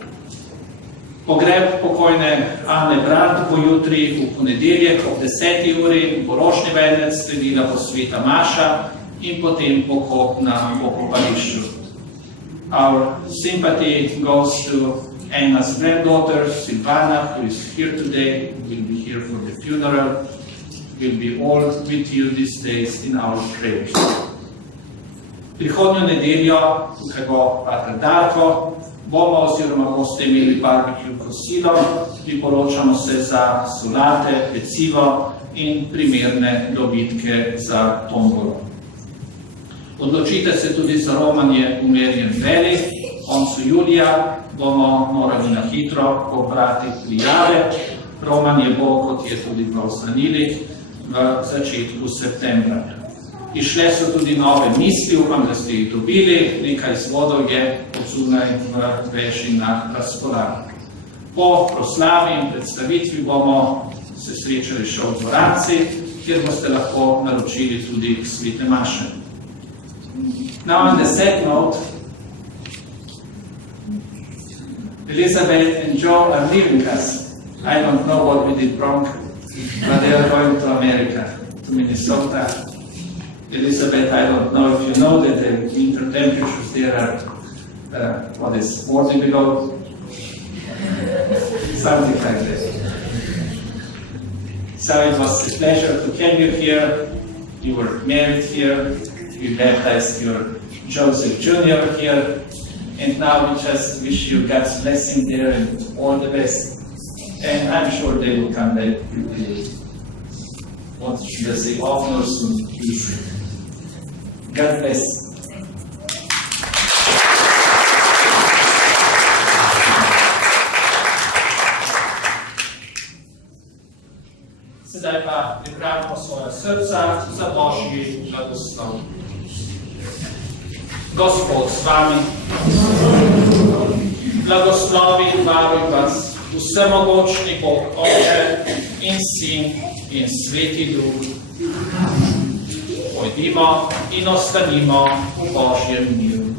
Pogreb pokojne Ane Brandt bo jutri v ponedeljek ob 10. uri, bo rožni venec, sledila bo sveta maša in potem pokop na pokopališču. Our sympathy goes to Anna's granddaughter, Silvana, who is here today, will be here for the funeral, will be all with you these days in our prayers. Prihodnjo nedeljo, tukaj bo pater Darko, bomo oziroma boste imeli barbecue kosilo, priporočamo se za solate, pecivo in primerne dobitke za tombolo. Odločite se tudi za romanje v Merjen Valley. Koncu julija bomo morali na hitro pobrati prijave. Romanje bo, kot je tudi oznanili, v začetku septembra. Išle so tudi nove misli, upam, da ste jih dobili, nekaj izvodov je odzunaj v veži na razpolago. Po proslavi in predstavitvi bomo se srečali še v dvoranci, kjer boste lahko naročili tudi svete maše. Now on the sad note, Elizabeth and Joe are leaving us. I don't know what we did wrong, but they are going to America, to Minnesota. Elizabeth, I don't know if you know that the winter temperatures there are, 40 below? Something like that. So it was a pleasure to have you here. You were married here. We baptized your Joseph Jr. here. And now we just wish you God's blessing there and all the best. And I'm sure they will come back with what should I say, honors and peace. God bless. pripravimo svoja srca za Božji blagoslov. Gospod s vami, blagoslovi in varuj vas, vsemogočni Bog, Oče in Sin in Sveti Duh. Pojdimo in ostanimo v Božjem miru.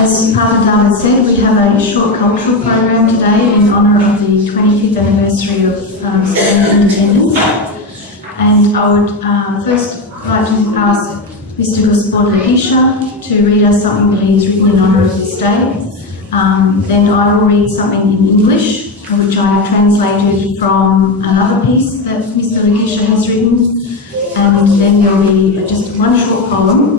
As Father David said, we have a short cultural program today in honour of the 25th anniversary of Slovenian independence. And I would first like to ask Mr. Gospod Legiša to read us something that he has written in honour of this day. Then I will read something in English, which I have translated from another piece that Mr. Legiša has written. And then there will be just one short poem.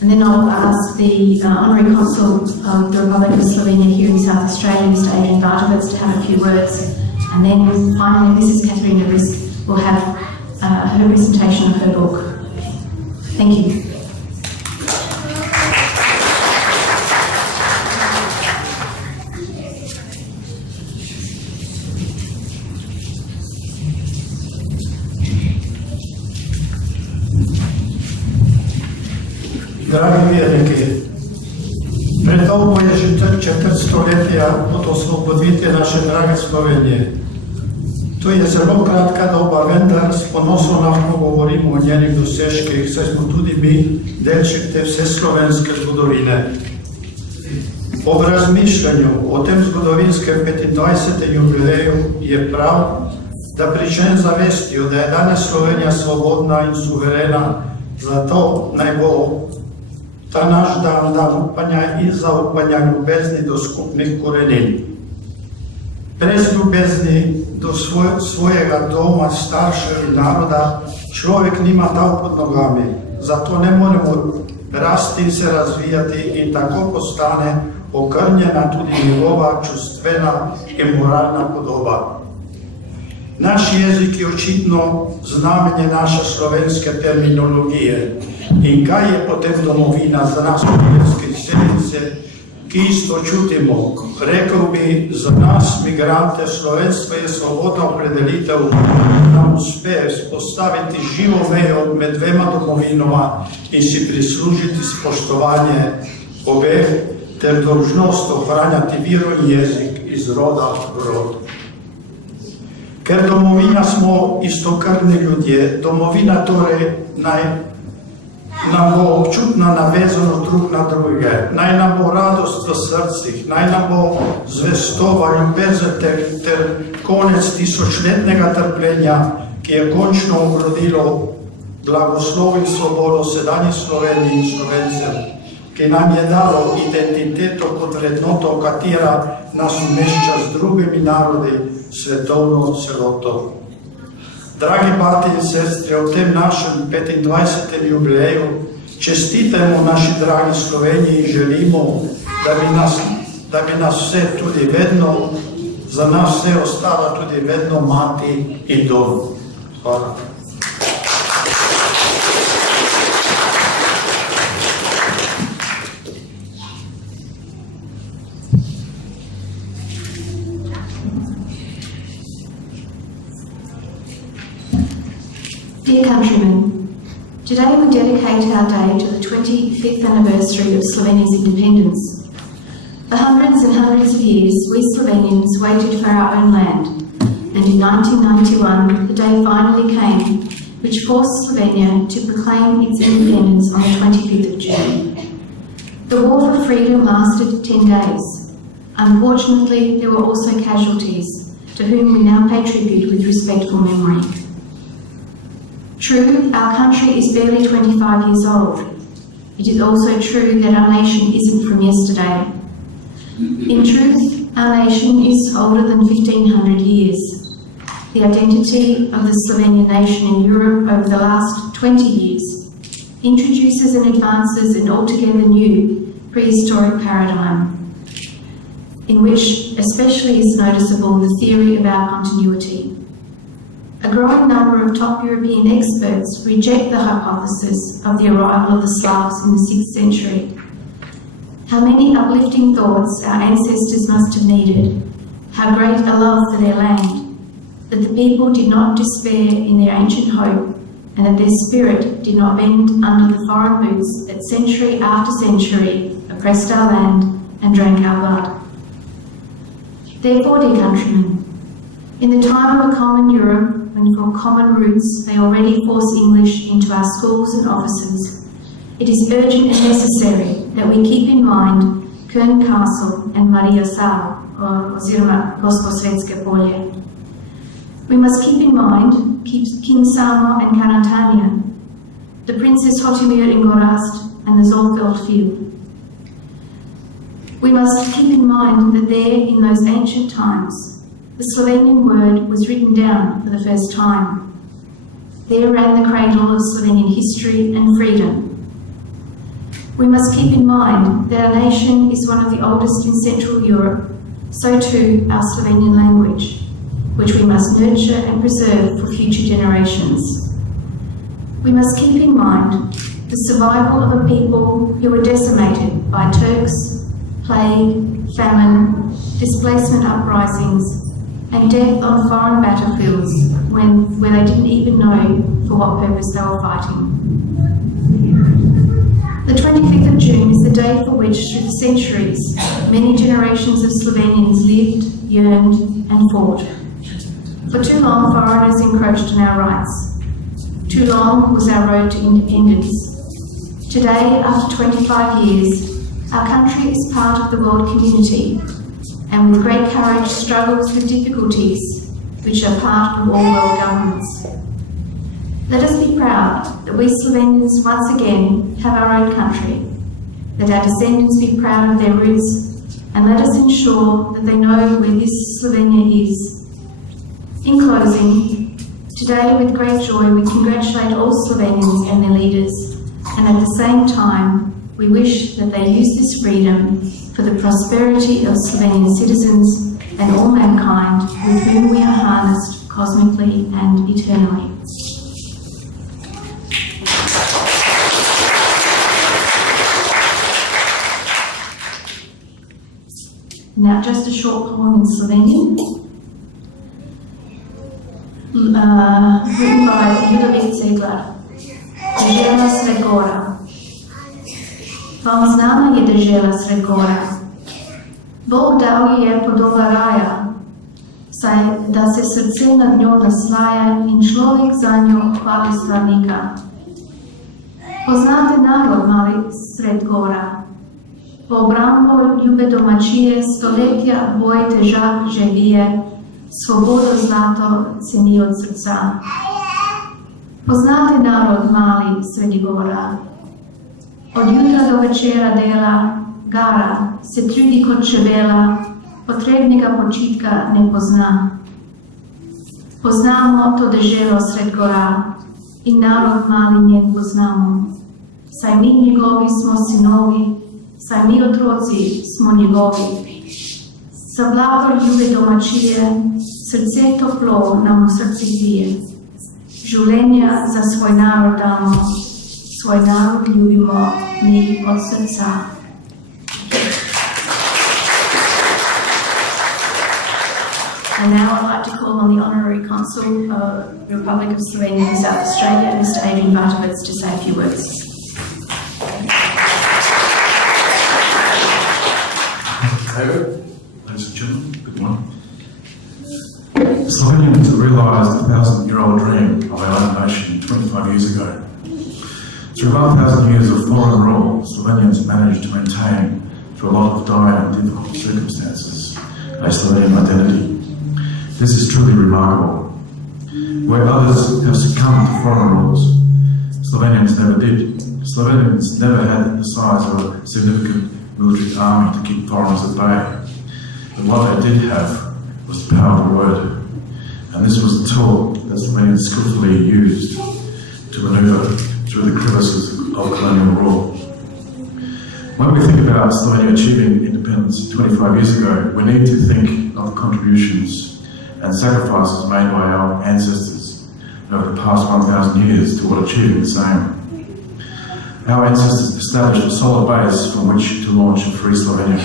And then I'll ask the Honorary Consul of the Republic of Slovenia here in South Australia, Mr. Adrian Vatovec, to have a few words. And then finally, Mrs. Katarina Vrisk will have her presentation of her book. Thank you. Dragi verniki, predolgo je že četrt stoletja od osvoboditve naše drage Slovenije. To je zelo kratka doba, vendar s ponosom lahko govorimo o njenih dosežkih, saj smo tudi mi delček te vseslovenske zgodovine. Ob razmišljanju o tem zgodovinskem 25. jubileju je prav, da pričnem zavestjo, da je danes Slovenija svobodna in suverena, zato naj bo ta naš dan upanja in zaupanja ljubezni do skupnih korenin. Brez ljubezni do svojega doma, staršev in naroda človek nima tal pod nogami, zato ne moremo rasti in se razvijati in tako postane okrnjena tudi njegova čustvena in moralna podoba. Naš jezik je očitno znamenje naše slovenske terminologije. In kaj je potem domovina za nas slovenske izseljence, ki isto čutimo? Rekel bi, za nas, migrante, slovenstvo je svobodna opredelitev, da nam uspe vzpostaviti živo mejo med dvema domovinoma in si prislužiti spoštovanje obeh ter dolžnost ohranjati vero in jezik iz roda v rod. Ker domovina smo istokrvni ljudje, domovina torej nam bo občutno navezano drug na druge, naj nam bo radost v srcih, naj nam bo zvestova ljubezen ter konec tisočletnega trpljenja, ki je končno obrodilo blagoslov in svobodo sedanji Sloveniji in Slovencem, ki nam je dalo identiteto kot vrednoto, katera nas umešča z drugimi narodi, svetovno celoto. Dragi bratje in sestre, v tem našem 25. jubileju čestitajmo naši dragi Sloveniji in želimo, da bi nas vse tudi vedno, za nas vse ostala tudi vedno mati in dom. Hvala. Dear countrymen, today we dedicate our day to the 25th anniversary of Slovenia's independence. For hundreds and hundreds of years, we Slovenians waited for our own land, and in 1991, the day finally came, which forced Slovenia to proclaim its independence on the 25th of June. The war for freedom lasted 10 days. Unfortunately, there were also casualties, to whom we now pay tribute with respectful memory. True, our country is barely 25 years old. It is also true that our nation isn't from yesterday. In truth, our nation is older than 1500 years. The identity of the Slovenian nation in Europe over the last 20 years introduces and advances an altogether new prehistoric paradigm, in which especially is noticeable the theory of our continuity. A growing number of top European experts reject the hypothesis of the arrival of the Slavs in the 6th century. How many uplifting thoughts our ancestors must have needed, how great a love for their land, that the people did not despair in their ancient hope, and that their spirit did not bend under the foreign boots that century after century oppressed our land and drank our blood. Therefore, dear countrymen, in the time of a common Europe, when from common roots they already force English into our schools and offices, it is urgent and necessary that we keep in mind Köln Castle and Maria Sal, oziroma Gosposvetske polje. We must keep in mind King Samo and Karantanija, the Princess Hotimir in Gorazd and the Zollfeld field. We must keep in mind that there, in those ancient times, the Slovenian word was written down for the first time. There ran the cradle of Slovenian history and freedom. We must keep in mind that our nation is one of the oldest in Central Europe, so too our Slovenian language, which we must nurture and preserve for future generations. We must keep in mind the survival of a people who were decimated by Turks, plague, famine, displacement uprisings, and death on foreign battlefields where they didn't even know for what purpose they were fighting. The 25th of June is the day for which, through the centuries, many generations of Slovenians lived, yearned, and fought. For too long, foreigners encroached on our rights. Too long was our road to independence. Today, after 25 years, our country is part of the world community, and with great courage struggles with difficulties which are part of all world governments. Let us be proud that we Slovenians once again have our own country, that our descendants be proud of their roots, and let us ensure that they know where this Slovenia is. In closing, today with great joy we congratulate all Slovenians and their leaders and at the same time, we wish that they use this freedom for the prosperity of Slovenian citizens and all mankind with whom we are harnessed cosmically and eternally. Now, just a short poem in Slovenian, written by Adrian Vatovec. Dežela sred gora. Vam znana je dežela sred gora. Bog dal ji je podoba raja, saj da se srce nad njo naslaja in človek za njo hvali stvarnika. Poznate narod mali sred gora. Po obrambo ljube domačije stoletja boj težak že vije, svobodo zlato ceni od srca. Poznate narod mali sredi gora. Od jutra do večera dela, gara, se trudi kot čebela, potrebnega počitka ne pozna. Poznamo to deželo sred gora in narod mali njen poznamo. Saj mi njegovi smo sinovi, saj mi otroci smo njegovi. Za blago ljube domačije, srce toplo nam v srci bije. Življenja za svoj narod damo, svoj narod ljubimo mi od srca. And now I'd like to call on the Honorary Consul of the Republic of Slovenia in South Australia, Mr. Adrian Vatovec, to say a few words. David, ladies and gentlemen, good morning. Slovenians realised the 1,000-year-old dream of our own nation 25 years ago. Through 1,000 years of foreign rule, Slovenians managed to maintain, through a lot of dire and difficult circumstances, a Slovenian identity. This is truly remarkable. Where others have succumbed to foreign rules, Slovenians never did. Slovenians never had the size of a significant military army to keep foreigners at bay. But what they did have was the power of the word. And this was the tool that Slovenians skillfully used to manoeuvre through the crevices of colonial rule. When we think about Slovenia achieving independence 25 years ago, we need to think of the contributions and sacrifices made by our ancestors over the past 1,000 years toward achieving the same. Our ancestors established a solid base from which to launch a free Slovenia.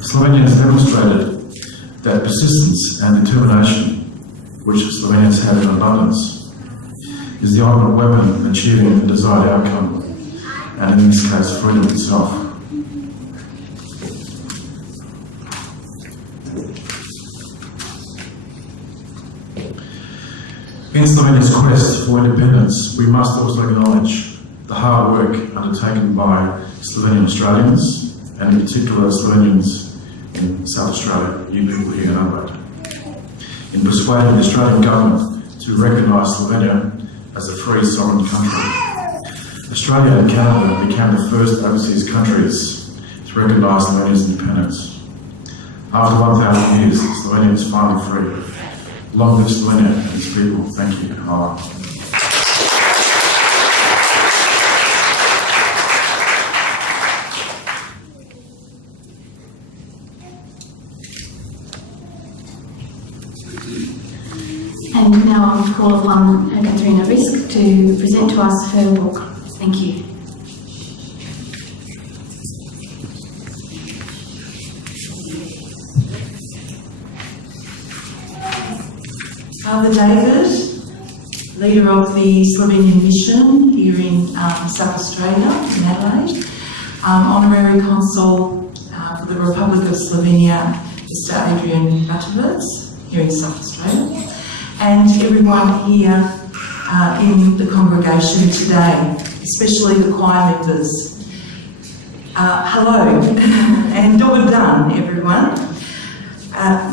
Slovenians demonstrated that persistence and determination, which Slovenians had in abundance, is the ultimate weapon in achieving the desired outcome, and in this case, freedom itself. In Slovenia's quest for independence, we must also acknowledge the hard work undertaken by Slovenian Australians, and in particular Slovenians in South Australia, you people here in Adelaide, in persuading the Australian government to recognise Slovenia as a free sovereign country. Australia and Canada became the first overseas countries to recognise Slovenia's independence. After 1,000 years, Slovenia is finally free. Long live Slovenia and its people. Thank you. And now I will call upon Katarina Vrisk to present to us her book. Thank you. Father David, leader of the Slovenian mission here in South Australia, in Adelaide, Honorary Consul for the Republic of Slovenia, Mr. Adrian Vatovec, here in South Australia, and everyone here in the congregation today, especially the choir members. Hello, and dobar dan, everyone.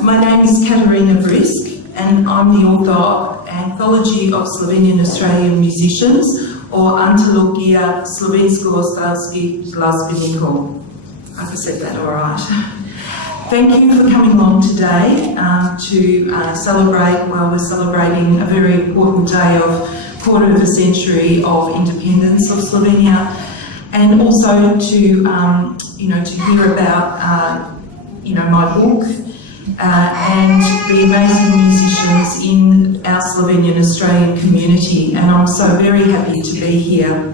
My name is Katarina Vrisk, and I'm the author of Anthology of Slovenian Australian Musicians, or Anthology slovensko-australskih glasbenikov. I said that all right. Thank you for coming along today to celebrate, well, we're celebrating a very important day of quarter of a century of independence of Slovenia, and also to hear about my book and the amazing musicians in our Slovenian Australian community, and I'm so very happy to be here.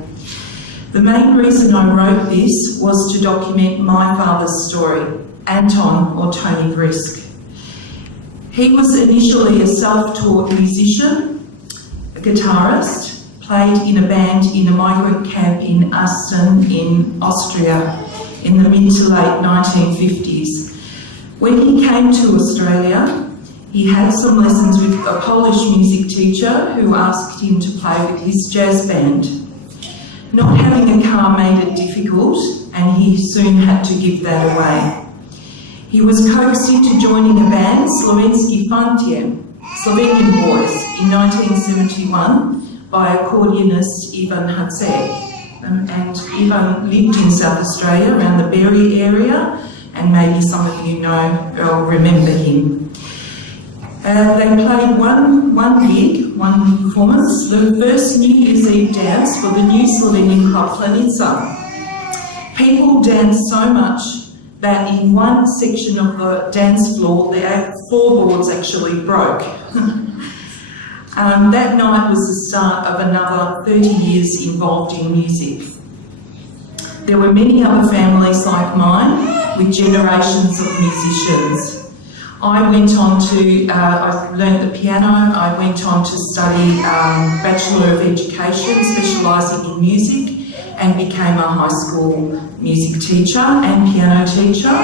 The main reason I wrote this was to document my father's story, Anton, or Tony Vrisk. He was initially a self-taught musician, a guitarist, played in a band in a migrant camp in Asten in Austria in the mid to late 1950s. When he came to Australia, he had some lessons with a Polish music teacher who asked him to play with his jazz band. Not having a car made it difficult, and he soon had to give that away. He was coaxed into joining a band, Slovenski Fantje, Slovenian Boys, in 1971 by accordionist Ivan Hadze. And Ivan lived in South Australia, around the Berry area, and maybe some of you know or remember him. They played one gig, one performance, the first New Year's Eve dance for the new Slovenian club Planica. People danced so much that in one section of the dance floor, the floorboards actually broke. That night was the start of another 30 years involved in music. There were many other families like mine with generations of musicians. I went on to, I learned the piano, I went on to study Bachelor of Education, specialising in music, and became a high school music teacher and piano teacher.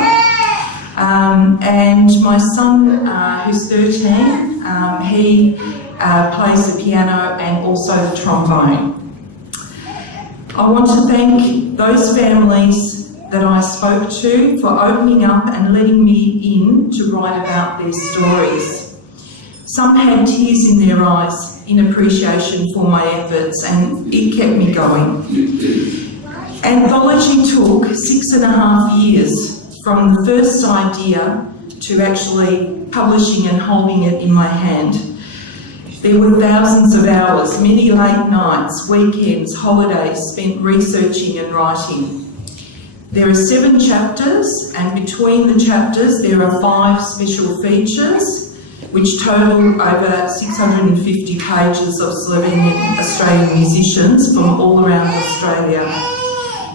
And my son, who's 13, he plays the piano and also the trombone. I want to thank those families that I spoke to for opening up and letting me in to write about their stories. Some had tears in their eyes in appreciation for my efforts, and it kept me going. Anthology took 6.5 years from the first idea to actually publishing and holding it in my hand. There were thousands of hours, many late nights, weekends, holidays spent researching and writing. There are 7 chapters, and between the chapters there are 5 special features, which total over 650 pages of Australian musicians from all around Australia.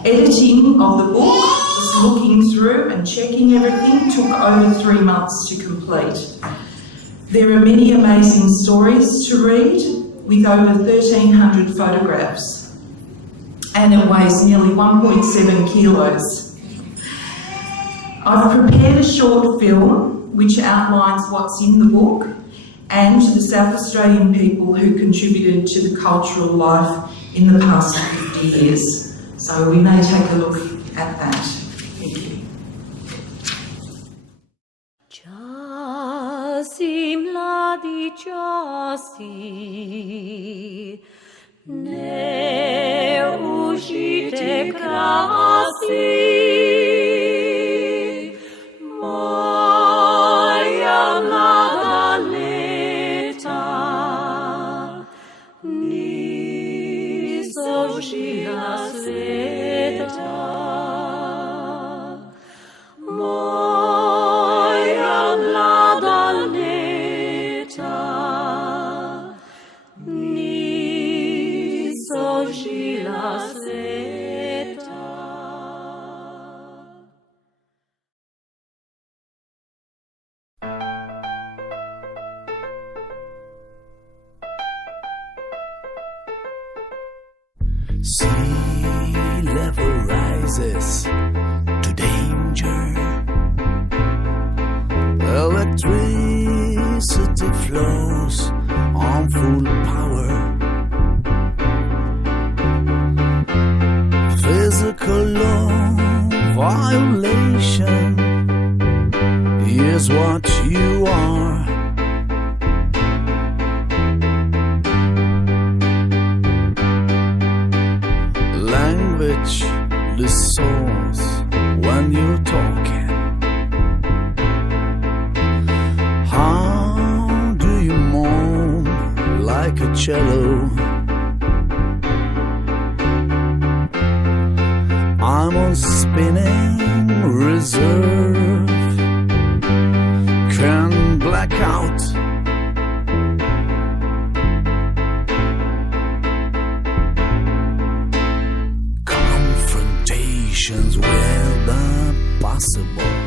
Editing of the book, just looking through and checking everything, took over 3 months to complete. There are many amazing stories to read, with over 1,300 photographs. And it weighs nearly 1.7 kilos. I've prepared a short film which outlines what's in the book and the South Australian people who contributed to the cultural life in the past 50 years. So we may take a look at that. Thank you. Časi, mladi časi, neužite krasi, moja mlada leta, niso žila sveta. Moja mlada leta, niso žila sveta. Sea level rises to danger. Electricity flows on full power. Physical law violation is what you are. Language, the source when you're talking. How do you moan like a cello I'm on spinning reserve. Can black out. Confrontations whether possible.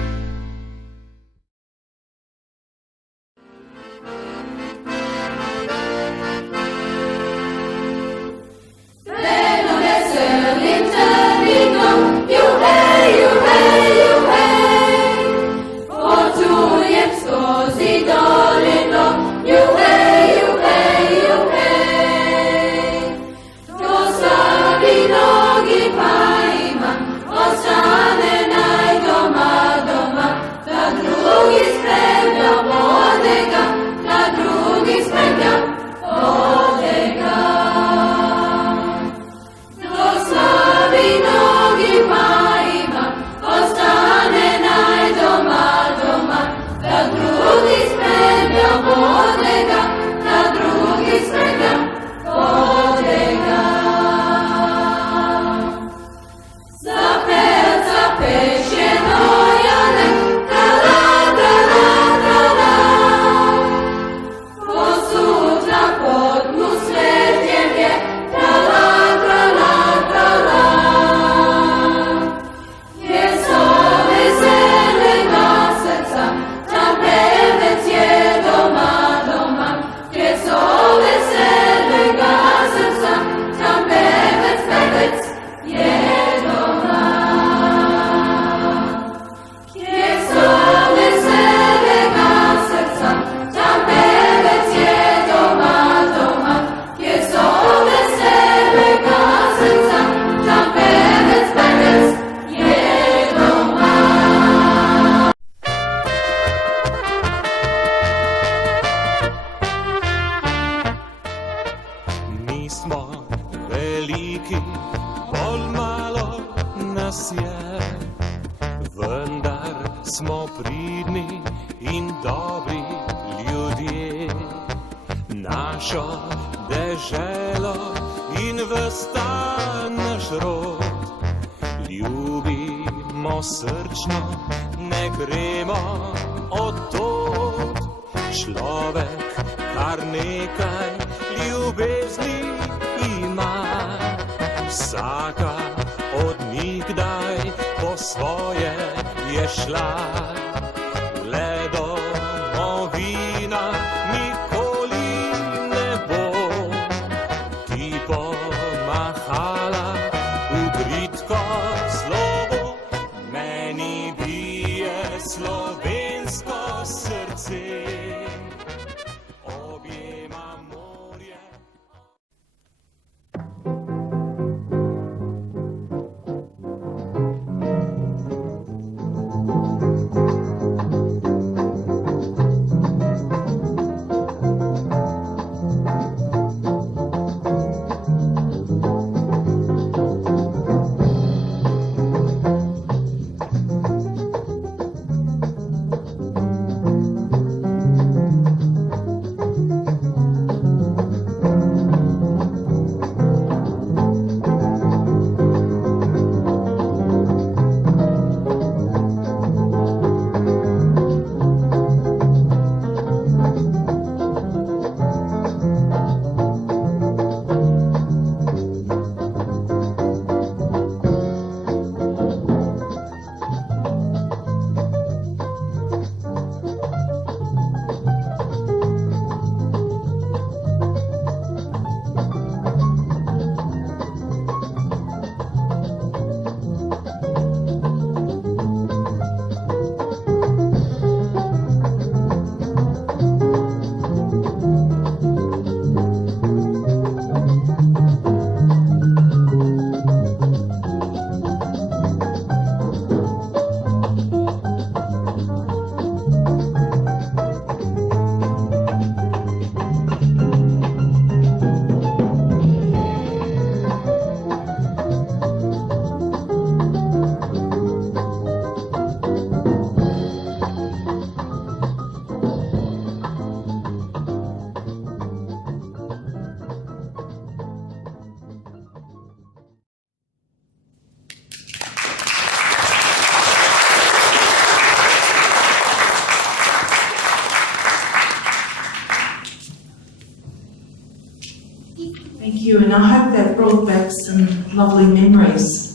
Thank you, and I hope that brought back some lovely memories.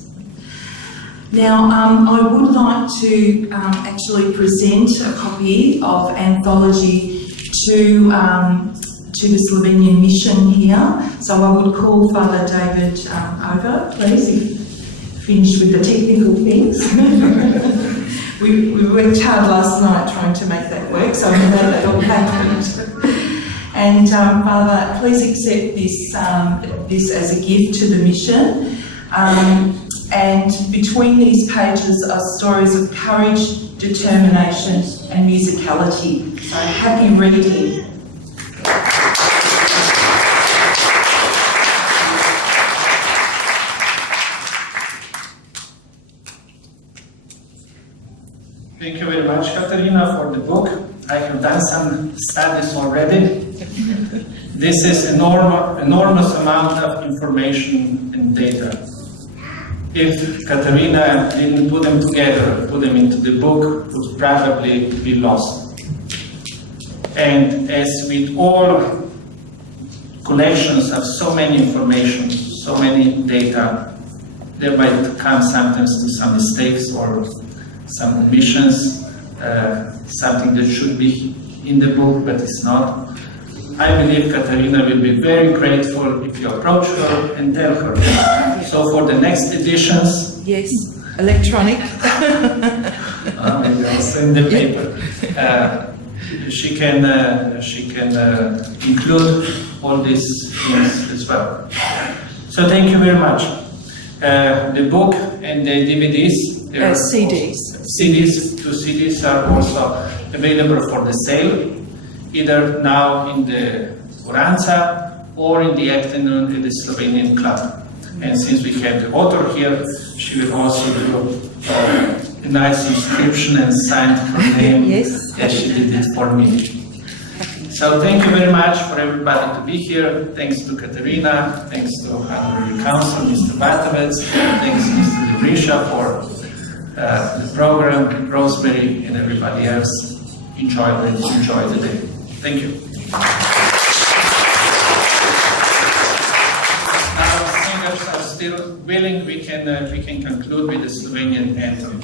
Now, I would like to actually present a copy of Anthology to the Slovenian mission here. So I would call Father David over, please, if you finished with the technical things. we worked hard last night trying to make that work, so I'm glad that all happened. And Father, please accept this as a gift to the mission. And between these pages are stories of courage, determination, and musicality. So happy reading. Thank you very much, Katarina, for the book. I have done some studies already. This is enormous amount of information and data. If Katarina didn't put them together, put them into the book, it would probably be lost. And as with all collections of so many information, so many data, there might come sometimes to some mistakes or some omissions, something that should be in the book but is not. I believe Katarina will be very grateful if you approach her and tell her. So for the next editions, Yes, electronic. maybe also in the paper, she can include all these things as well. So thank you very much. The book and the DVDs, CDs. Two CDs are also available for the sale, either now in the Uranca or in the afternoon in the Slovenian club. And since we have the author here, she will also do a nice inscription and sign her name Yes. as she did it for me. So thank you very much for everybody to be here. Thanks to Katarina, thanks to Honorary Consul, Mr. Vatovec, thanks Mr. Legiša for the program, Rosemary and everybody else. Enjoy the day. Thank you. Our singers are still willing. We can conclude with the Slovenian anthem.